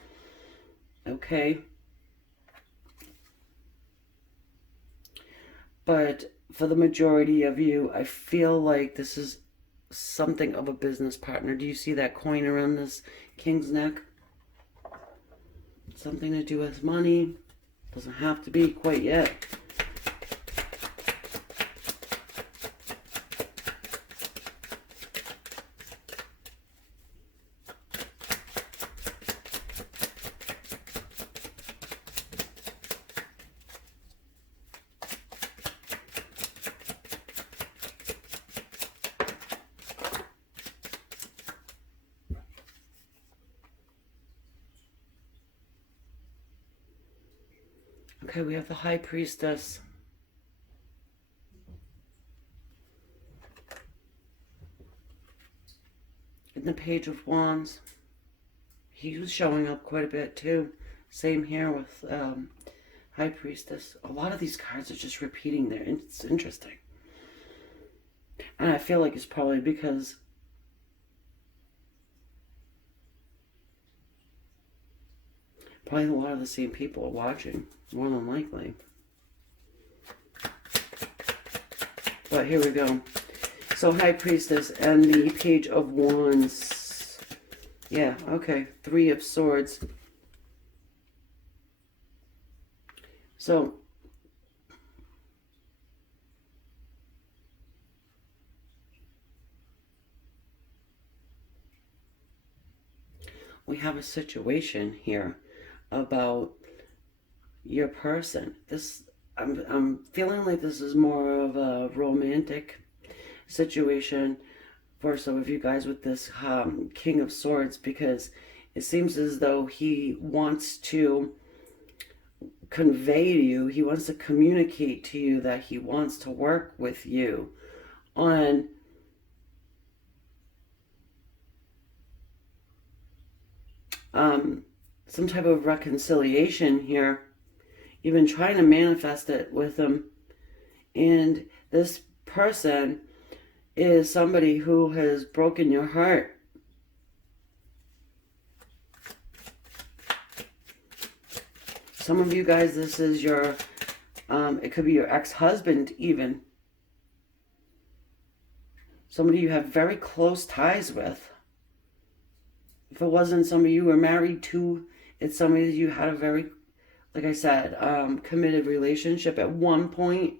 Okay, but for the majority of you, I feel like this is something of a business partner. Do you see that coin around this king's neck? Something to do with money. Doesn't have to be quite yet. Okay, we have the High Priestess. And the Page of Wands. He was showing up quite a bit too. Same here with High Priestess. A lot of these cards are just repeating there. It's interesting. And I feel like it's probably because probably a lot of the same people are watching, more than likely. But here we go. So High Priestess and the Page of Wands. Yeah, okay. Three of Swords. So we have a situation here about your person. I'm feeling like this is more of a romantic situation for some of you guys with this King of Swords, because it seems as though he wants to convey to you, he wants to communicate to you that he wants to work with you on some type of reconciliation here, even trying to manifest it with him. And this person is somebody who has broken your heart. Some of you guys, this is your, it could be your ex-husband even. Somebody you have very close ties with. If it wasn't somebody you were married to, it's somebody that you had a very, like I said, committed relationship at one point.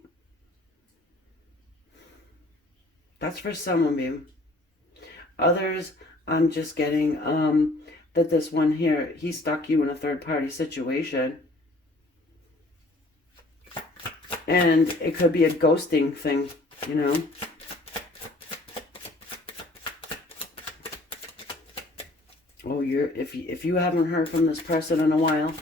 That's for some of you. Others, I'm just getting that this one here, he stuck you in a third-party situation. And it could be a ghosting thing, you know. Oh, if you haven't heard from this person in a while,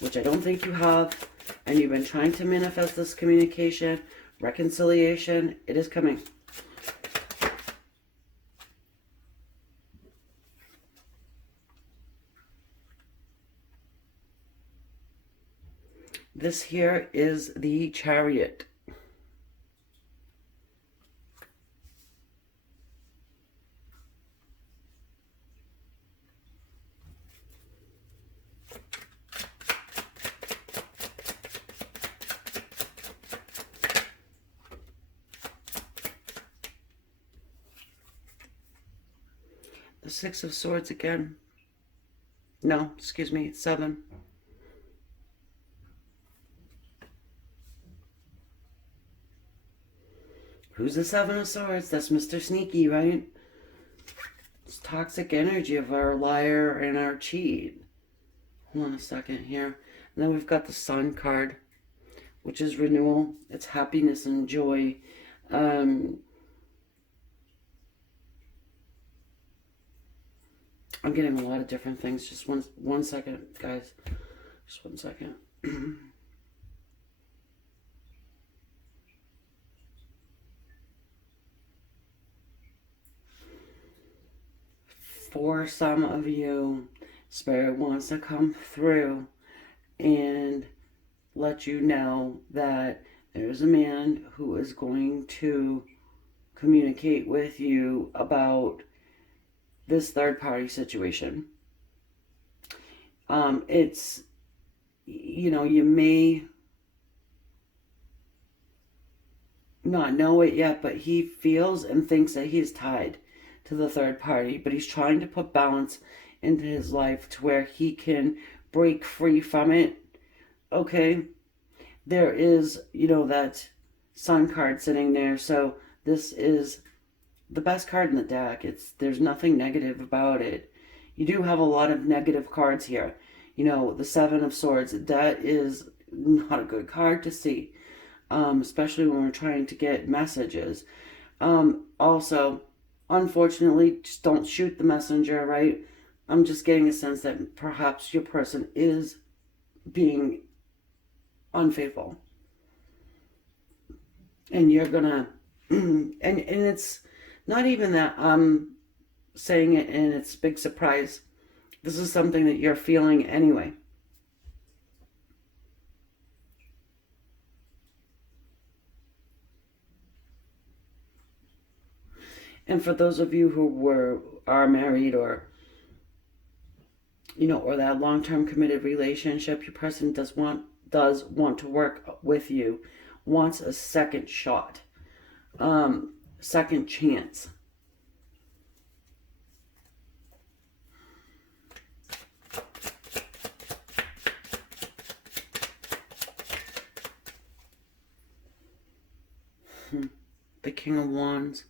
which I don't think you have, and you've been trying to manifest this communication, reconciliation, it is coming. This here is the Chariot. The Six of Swords again. No, excuse me, 7. Who's the Seven of Swords? That's Mr. Sneaky, right? It's toxic energy of our liar and our cheat. Hold on a second here. And then we've got the Sun card, which is renewal. It's happiness and joy. I'm getting a lot of different things. Just one second, guys. Just one second. for some of you, Spirit wants to come through and let you know that there's a man who is going to communicate with you about this third party situation. It's, you know, you may not know it yet, but he feels and thinks that he's tied to the third party, but he's trying to put balance into his life to where he can break free from it. Okay, there is, you know, that Sun card sitting there, so this is the best card in the deck. There's nothing negative about it. You do have a lot of negative cards here. You know, the Seven of Swords, that is not a good card to see, especially when we're trying to get messages. Also, unfortunately, just don't shoot the messenger, right? I'm just getting a sense that perhaps your person is being unfaithful. And you're gonna, and it's not even that I'm saying it and it's a big surprise. This is something that you're feeling anyway. And for those of you who are married, or, you know, or that long-term committed relationship, your person does want to work with you, wants a second shot, second chance. The King of Wands.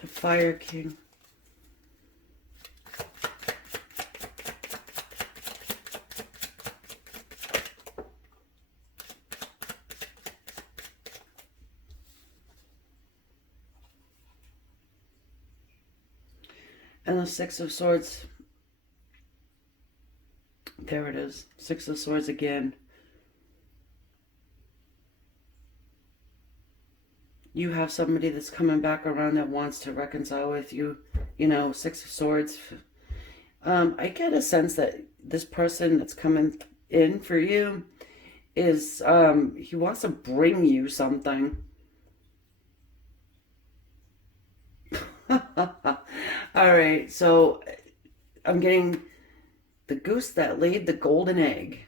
The Fire King. And the Six of Swords. There it is. Six of Swords again. You have somebody that's coming back around that wants to reconcile with you. You know, Six of Swords. I get a sense that this person that's coming in for you is, he wants to bring you something. Alright, so I'm getting the goose that laid the golden egg.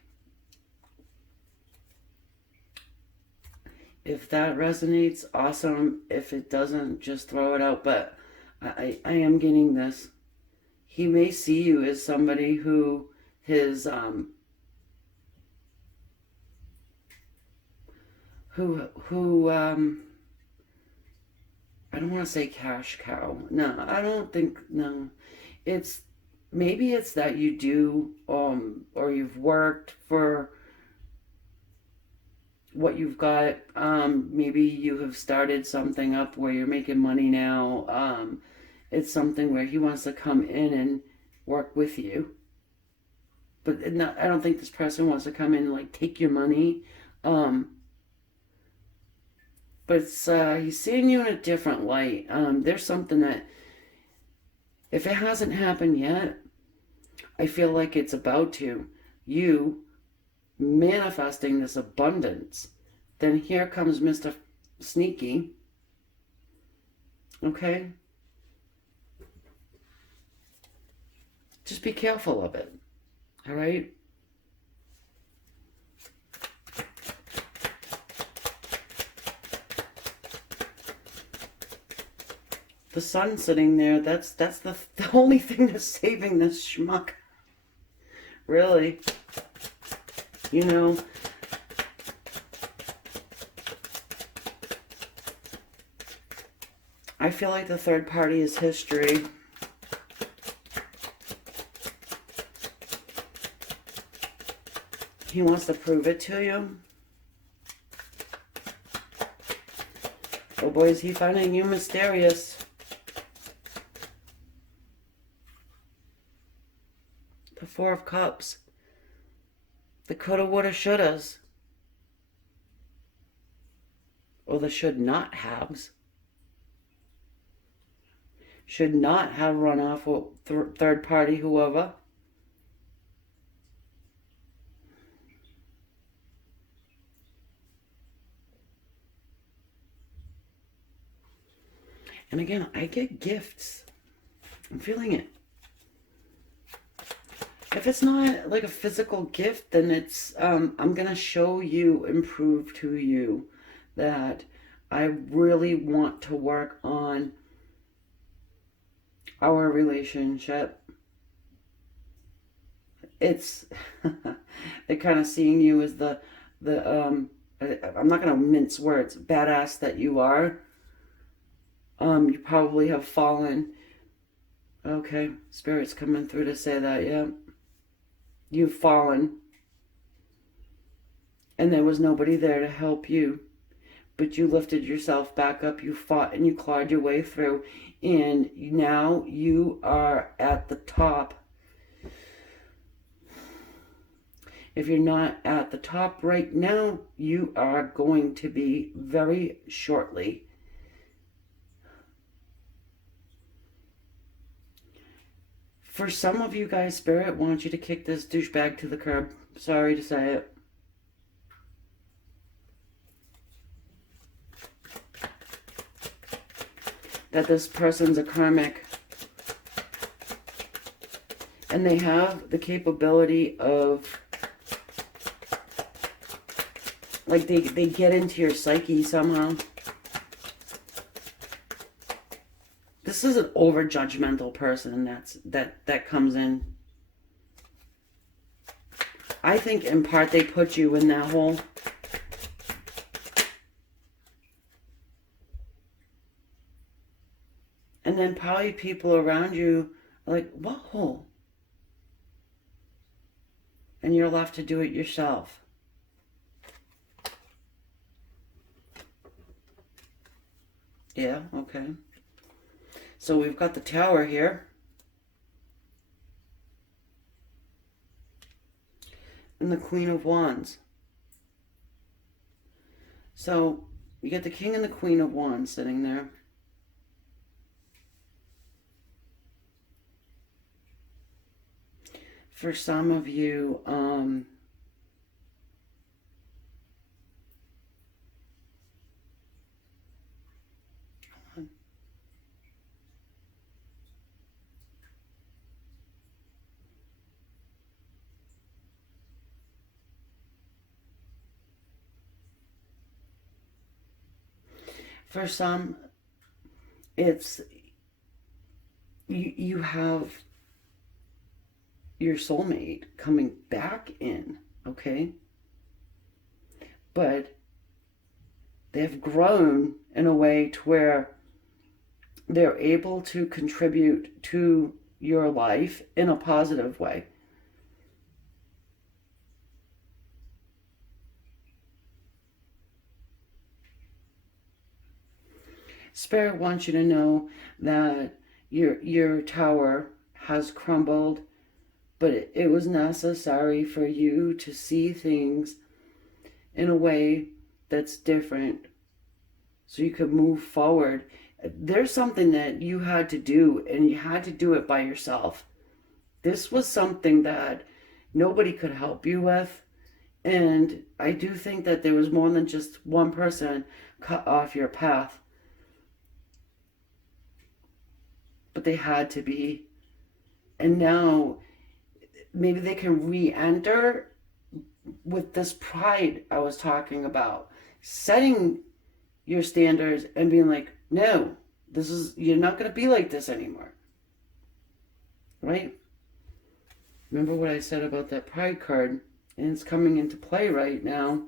If that resonates, awesome. If it doesn't, just throw it out. But I am getting this. He may see you as somebody who his I don't want to say cash cow. No, I don't think, no. It's, maybe it's that you do, or you've worked for what you've got. Maybe you have started something up where you're making money now. It's something where he wants to come in and work with you. But not, I don't think this person wants to come in and like take your money. But it's, he's seeing you in a different light. There's something that, if it hasn't happened yet, I feel like it's about to. You manifesting this abundance. Then here comes Mr. Sneaky. Okay? Just be careful of it. All right? The sun sitting there, that's the only thing that's saving this schmuck. Really. You know. I feel like the third party is history. He wants to prove it to you. Oh boy, is he finding you mysterious. The Four of Cups. The coulda, woulda, shouldas. Or the should not haves. Should not have run off with third party, whoever. And again, I get gifts. I'm feeling it. If it's not like a physical gift, then it's, I'm going to show you and prove to you that I really want to work on our relationship. It's, they're kind of seeing you as I'm not going to mince words, badass that you are. You probably have fallen. Okay, Spirit's coming through to say that, yeah. You've fallen. And there was nobody there to help you. But you lifted yourself back up, you fought and you clawed your way through. And now you are at the top. If you're not at the top right now, you are going to be very shortly. For some of you guys, Spirit wants you to kick this douchebag to the curb. Sorry to say it. That this person's a karmic. And they have the capability of, like, they get into your psyche somehow. This is an over-judgmental person that comes in. I think in part they put you in that hole. And then probably people around you are like, what hole? And you're left to do it yourself. Yeah, okay. So we've got the Tower here. And the Queen of Wands. So you get the King and the Queen of Wands sitting there. For some of you, for some, it's, you have your soulmate coming back in, okay? But they've grown in a way to where they're able to contribute to your life in a positive way. Spirit wants you to know that your tower has crumbled, but it was necessary for you to see things in a way that's different so you could move forward. There's something that you had to do, and you had to do it by yourself. This was something that nobody could help you with, and I do think that there was more than just one person cut off your path. But they had to be. And now maybe they can re-enter with this pride I was talking about, setting your standards and being like, no, you're not going to be like this anymore, right? Remember what I said about that pride card, and it's coming into play right now.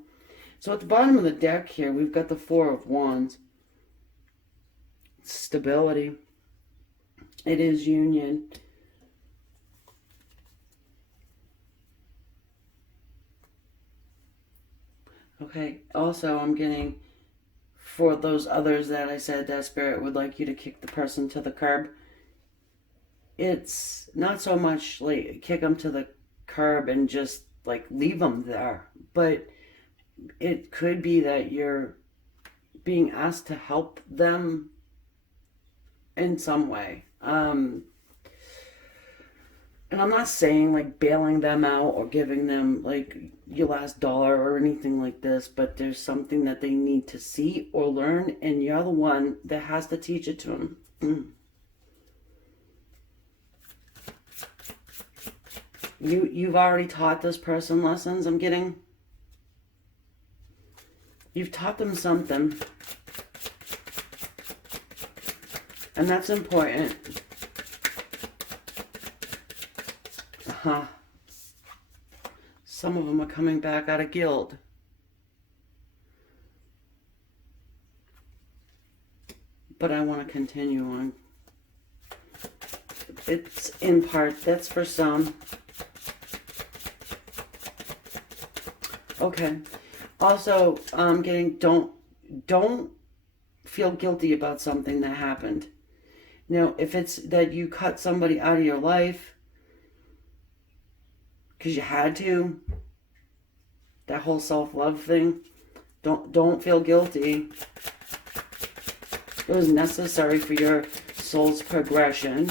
So at the bottom of the deck here, we've got the Four of Wands. Stability. It is union. Okay, also I'm getting, for those others that I said that Spirit would like you to kick the person to the curb, it's not so much like kick them to the curb and just like leave them there, but it could be that you're being asked to help them in some way. And I'm not saying like bailing them out or giving them like your last dollar or anything like this, but there's something that they need to see or learn, and you're the one that has to teach it to them. You've already taught this person lessons, I'm getting. You've taught them something. And that's important. Some of them are coming back out of guilt. But I want to continue on. It's in part, that's for some. Okay. Also, I'm getting don't feel guilty about something that happened. Now, if it's that you cut somebody out of your life because you had to, that whole self-love thing, don't feel guilty. It was necessary for your soul's progression.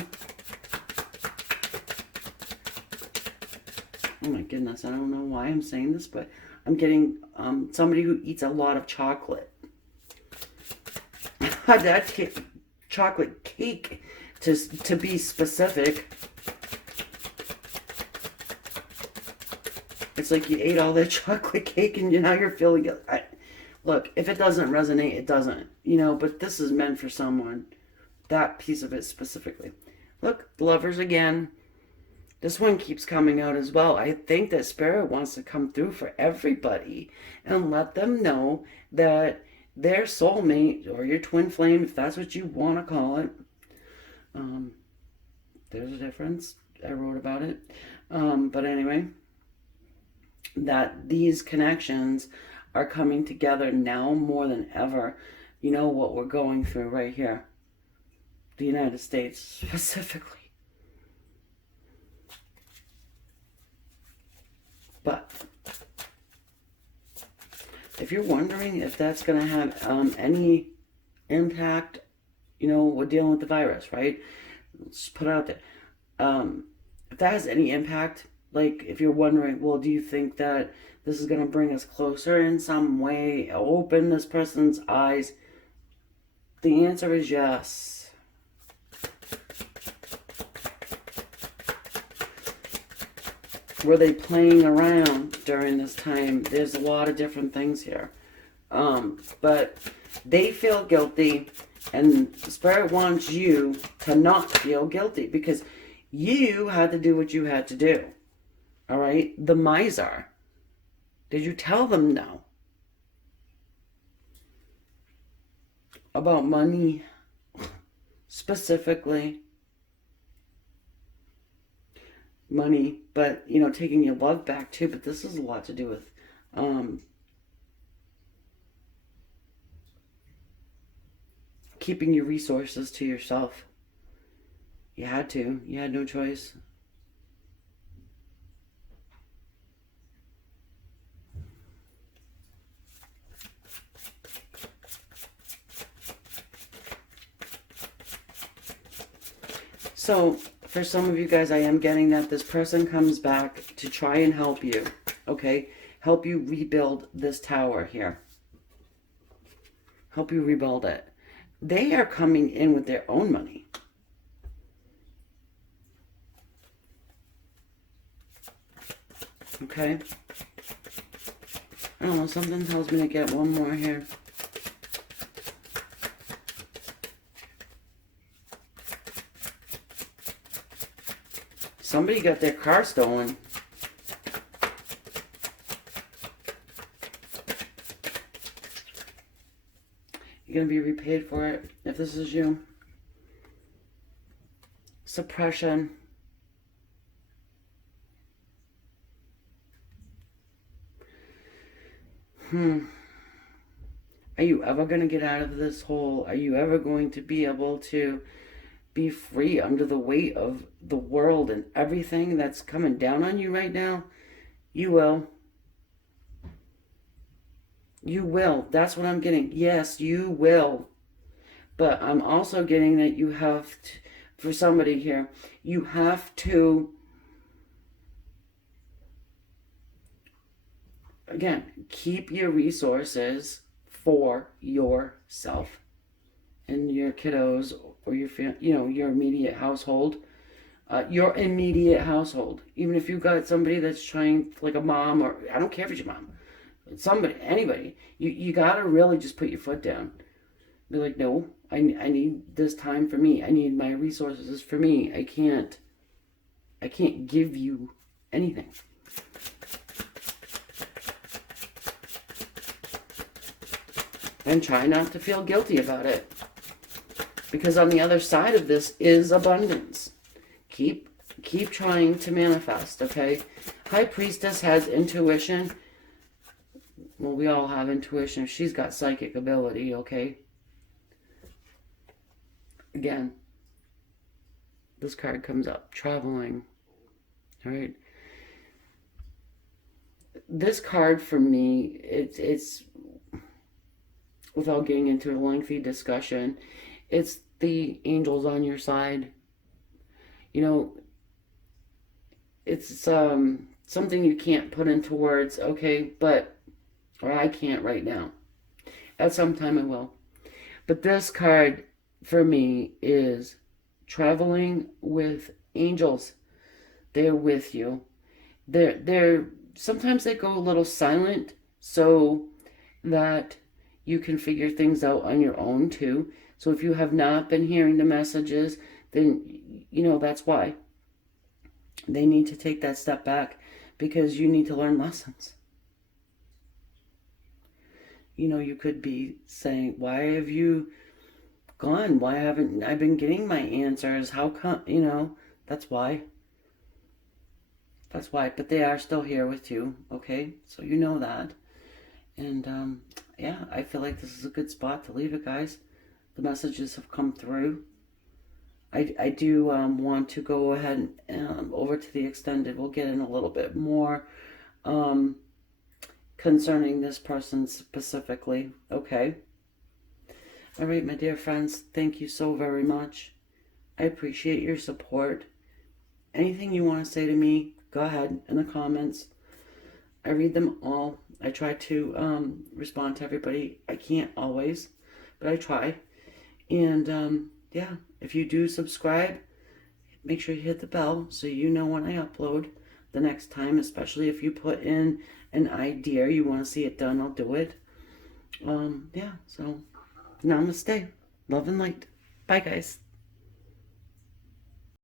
Oh my goodness, I don't know why I'm saying this, but I'm getting somebody who eats a lot of chocolate. That chocolate cake, to be specific. It's like you ate all that chocolate cake and now you're feeling it. Look, if it doesn't resonate, it doesn't. But this is meant for someone. That piece of it specifically. Look, lovers again. This one keeps coming out as well. I think that Spirit wants to come through for everybody and let them know that their soulmate, or your twin flame, if that's what you want to call it, there's a difference. I wrote about it. But anyway, that these connections are coming together now more than ever. You know what we're going through right here. The United States specifically. But if you're wondering if that's going to have any impact, we're dealing with the virus, right? Let's put it out there. If that has any impact, like if you're wondering, well, do you think that this is going to bring us closer in some way, open this person's eyes? The answer is yes. Were they playing around during this time? There's a lot of different things here. But they feel guilty, and Spirit wants you to not feel guilty because you had to do what you had to do. All right? The miser. Did you tell them no? About money, specifically. Money, but taking your love back too. But this has a lot to do with keeping your resources to yourself. You had to. You had no choice. So for some of you guys, I am getting that this person comes back to try and help you, okay? Help you rebuild this tower here. Help you rebuild it. They are coming in with their own money. Okay? I don't know, something tells me to get one more here. Somebody got their car stolen. You're going to be repaid for it if this is you. Suppression. Are you ever going to get out of this hole? Are you ever going to be able to be free under the weight of the world and everything that's coming down on you right now, you will. You will. That's what I'm getting. Yes, you will. But I'm also getting that you have to, for somebody here, you have to, again, keep your resources for yourself and your kiddos or your your immediate household. Your immediate household. Even if you got somebody that's trying, like a mom, or I don't care if it's your mom, somebody, anybody, you gotta really just put your foot down. Be like, no, I need this time for me. I need my resources for me. I can't give you anything. And try not to feel guilty about it. Because on the other side of this is abundance. Keep trying to manifest, okay? High Priestess has intuition. Well, we all have intuition. She's got psychic ability, okay? Again, this card comes up. Traveling. All right? This card for me, it's without getting into a lengthy discussion, it's the angels on your side. You know, it's something you can't put into words, okay? But, or I can't right now. At some time I will. But this card for me is traveling with angels. They're with you. They're sometimes they go a little silent so that you can figure things out on your own too. So if you have not been hearing the messages, then that's why. They need to take that step back because you need to learn lessons. You could be saying, why have you gone? Why haven't I been getting my answers? How come, that's why. That's why. But they are still here with you, okay? So you know that. And, yeah, I feel like this is a good spot to leave it, guys. The messages have come through. I do want to go ahead and over to the extended. We'll get in a little bit more concerning this person specifically. Okay. All right, my dear friends. Thank you so very much. I appreciate your support. Anything you want to say to me, go ahead in the comments. I read them all. I try to respond to everybody. I can't always, but I try. And yeah, if you do subscribe, make sure you hit the bell so you know when I upload the next time, especially if you put in an idea you want to see it done, I'll do it. Yeah, so namaste. Love and light. Bye, guys.